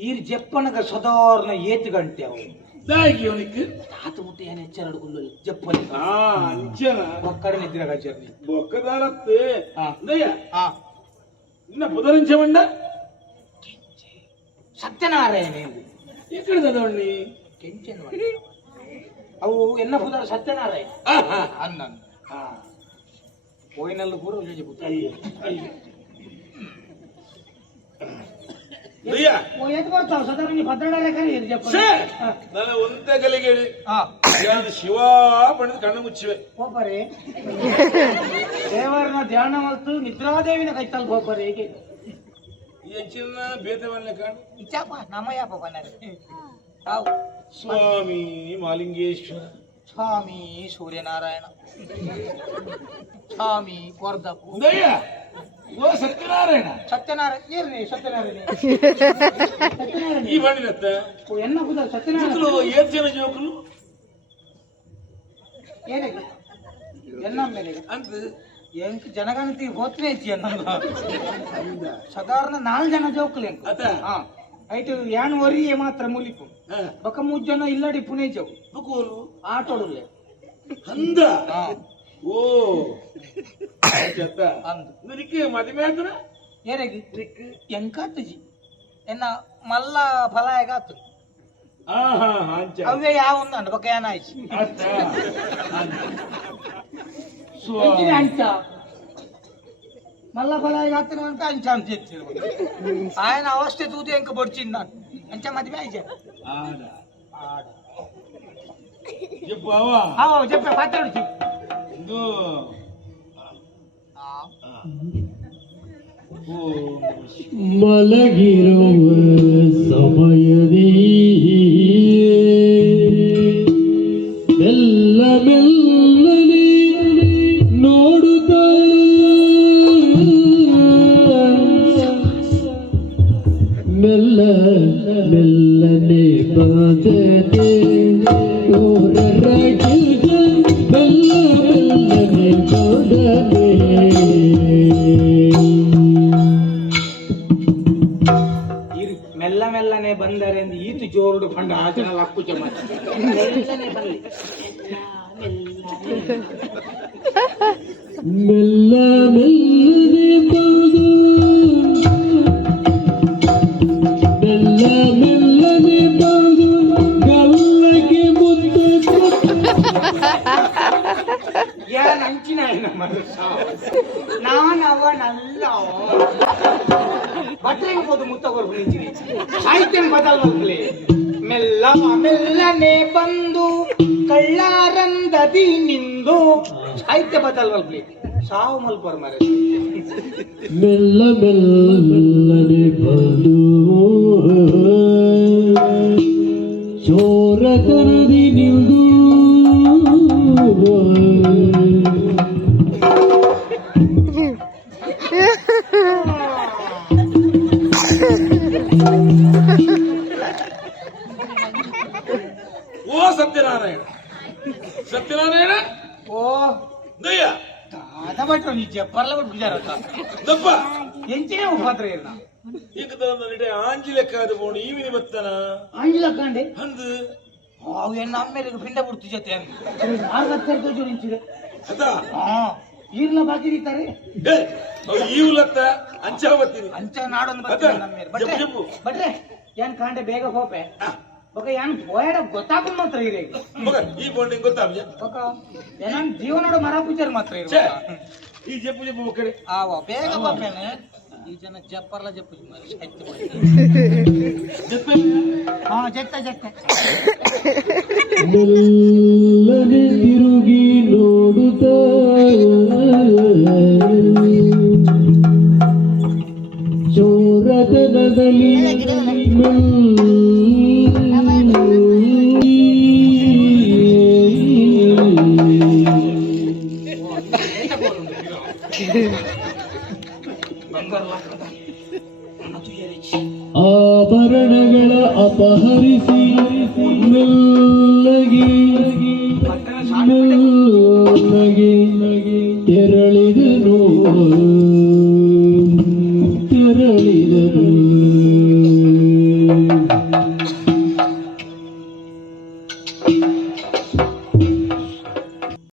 ಈರ್ ಜಪ್ಪನಗ ಸದೋರ್ನ ಏತು ಗಂಟೆ ಅವು ದಾಗಿ ಅವನಿಗೆ ತಾತ ಮುಟ್ಟೆ ಏನು ಹೆಚ್ಚರ ಜಪ್ಪಲಿ ಅಂಚನ ಒಕ್ಕಡೆ ನಿದ್ರೆ ಗಜರ್ನಿ ಬೊಕ್ಕದಾಲತ್ತೆ ದಯ್ಯ ಇನ್ನ ಪುದರಿಂಚಮಂಡ ಸತ್ಯನಾರಾಯಣ ಈ ಕಡೆ ದದವಣ್ಣಿ ಕೆಂಚನ್ ಅವು ಎನ್ನ ಪುದರ ಸತ್ಯನಾರಾಯಣ ಅನ್ನ ಹೋಯಿನಲ್ಲೂ ಪೂರ ಬರ್ತಾವ ಸದಾ ಭದ್ರಡಾರೆ ನನ್ನ ಒಂದ ಕಲಿಗೆ ಶಿವ ಪಡೆದು ಕಣ್ಣು ಮುಚ್ಚಿವೆ ಹೋಪರೆ ದೇವರನ್ನ ಧ್ಯಾನ ಮಲ್ತು ನಿದ್ರಾದೇವಿನ ಕೈತಲ್ ಹೋಪರೆ ಹೇಗೆ ಹೆಚ್ಚಿನ ಬೇತವನ್ನ ಕಾಣು ಇಚ್ಚಾಪ ನಮ್ಮ ಯಾಪ ಬನ್ನರೆ ತಾವು ಸ್ವಾಮಿ ಮಾಲಿಂಗೇಶ್ವರ, ಸ್ವಾಮಿ ಸೂರ್ಯನಾರಾಯಣ, ಸ್ವಾಮಿ ಕೊರ್ದಪ್ಪು, ಉದಯ, ಓ ಸತ್ಯನಾರಾಯಣ, ಸತ್ಯನಾರಾಯಣ ಏನ್ರಿ ಸತ್ಯನಾರಾಯಣ ಈ ಬಂದಿರತ್ತ ಎನ್ನ ಬುಧ ಸತ್ಯನಾರಾಯಣ ಏತ್ ಜನ ಜೋಕುಲು ಏನಿದೆ ಎನ್ನ ಮೇಲೆ ಅಂತ ಎಂಕ್ ಜನಗಣತಿ ಹೋತ್ರೆ ಐತಿ ಅನ್ನೋದು ಸಾಧಾರಣ 4 ಜನ ಜೋಕುಲು ಎಂಕ್ ಅದ ಹಾ ಐಟು ಯಾನ್ ವರಿಯೇ ಮಾತ್ರ ಮುಲಿಪು ಬಕ 3 ಜನ ಇಲ್ಲಡಿ ಪುಣೆ ಜವು ಬುಕೋಲು ಆಟೋಡುಲೆ ಅಂದ ಹಾ ಓ ಜತ ಅಂದ್ ನಿನಗೆ ಮದುವೆ ಆದ್ರ ಏರೆಗಿ ಎಂಕಾತಜಿ ಎನ್ನ ಮಲ್ಲ ಫಲಾಯಗಾತು ಆಹಾ ಅಂಚ ಅವೇ ಯಾವೊಂದು ಅಂಡ್ ಬಕ ಏನಾಯ್ತು ಅತ್ತ ಎಂಚಿನ ಅಂಚ ಮಲ್ಲ ಫಲಾಯಗಾತು ಅಂತ ಅಂಚ ಅಂತ ಹೇಳ್ತಿರು ఆయన ಅವಸ್ಥೆ ತೂದು ಎಂಕ ಬಡ್ಚಿನ್ ನಾನು ಅಂಚ ಮದುವೆ ಆಯ್ತು ಆಡ ಆಡ చెప్పావ ಹಾ చెప్ప ಮಾತಾಡ್ತಿ ಇದು ಮಲಗಿರುವ ಸಮಯದಿ ಮೆಲ್ಲ ಮೆಲ್ಲನೆ ನೋಡುತ್ತ ಮೆಲ್ಲ ಮೆಲ್ಲನೆ ಬಾಧನೆ ಮೆಲ್ಲ ಮೆಲ್ಲನೆ ಬಂದರೆ ಎಂದು ಈತು ಜೋರುಡು ಪಂಡ ಆಚನ ಲಕ್ಕುಚ ಮೆಲ್ಲನೆ ಬರಲಿ ಮೆಲ್ಲ ಮೆಲ್ಲನೆ ಬಂದು ಮೆಲ್ಲ ಮೆಲ್ಲನೆ ಬಂದು ಗಲ್ಲಗೆ ಮುದ್ದು ಏನ್ ಅಂಚಿನ ನಾನು ಅವನಲ್ಲ ಬಟ್ರೆಗೆ ಹೋದು ಮುತ್ತಗೋರು ನಿಂಚಿನಿ ಸಾಹಿತ್ಯ ಬದಲ್ವಲ್ಲೆ ಮೆಲ್ಲ ಮೆಲ್ಲನೆ ಬಂದು ಕಳ್ಳಾರಂದದಿ ನಿಂದು ಸಾಹಿತ್ಯ ಬದಲ್ವಲ್ಲೆ ಸಾವು ಮಲ್ಪರ್ ಮರ ಮೆಲ್ಲ ಮೆಲ್ಲನೆ ಬಂದು ಚೋರತನದಿ ನಿಂದು ಓ ಸತ್ಯನಾರಾಯಣ, ಸತ್ಯನಾರಾಯಣ ಓ ದಯ್ಯ ಅದ ಬಟ್ರು ನಿಜ ಪರ್ಲ ಬಿಟ್ಟು ಬಿಜಾರತ್ತ ದಪ್ಪ ಎಂಚಿನ ಉಪಾತ್ರ ಇಲ್ಲ ಈಗ ನಡೆ ಆಂಜಿಲೆಕ್ಕಾದ ಬೋಣಿ ಈವಿನಿ ಬತ್ತನ ಅಂಜಿಲ ಕಂಡೆ ಅಂದು ಅವು ಎನ್ನ ಅಮ್ಮೇಲೆ ಪಿಂಡ ಬಿಡ್ತು ಜೊತೆ ಅಂತ ಆರ್ಗತ್ತರ್ದು ಜೋಡಿಂಚಿದೆ ಅದ ಹಾ ಈರ್ಲ ಬಾಕಿ ಇರ್ತಾರೆ ಏ ಅವು ಈವ್ಲತ್ತ ಅಂಚ ಬತ್ತೀನಿ ಅಂಚ ನಾಡೊಂದು ಅದ ಬರ್ತಾರೆ ನಮ್ಮೇಲೆ ಜಪ್ಪು ಜಪ್ಪು ಬಟ್ರೆ ಏನ್ ಕಾಂಡೆ ಬೇಗ ಹೋಪೆ ಬೊಕ ಏನ್ ಪೋಯಡ ಗೊತ್ತಾಗ ಮಾತ್ರ ಇರೇ ಮಗ ಈ ಬೋಣಿ ಗೊತ್ತಾಗ ಬೊಕ ಏನ್ ಜೀವನೋಡ ಮರ ಪೂಜಾರ್ ಮಾತ್ರ ಇರ ಈ ಜಪ್ಪು ಜಪ್ಪು ಕಡೆ ಆವ ಬೇಗ ಹೋಪೇನೆ ಈ ಜನ ಜಪ್ಪರ್ಲ ಜಪ್ಪು ಹಾ ಜತ್ತ ಜತ್ತ ಮೆಲ್ಲನೆ ತಿರುಗಿ ನೋಡುತ್ತ ಚೋರತನದಲ್ಲಿ ಆಭರಣಗಳ ಅಪಹರಿಸಿ ಮೆಲ್ಲಗೆ ಮೆಲ್ಲಗೆ ತೆರಳಿದನು ತೆರಳಿದನು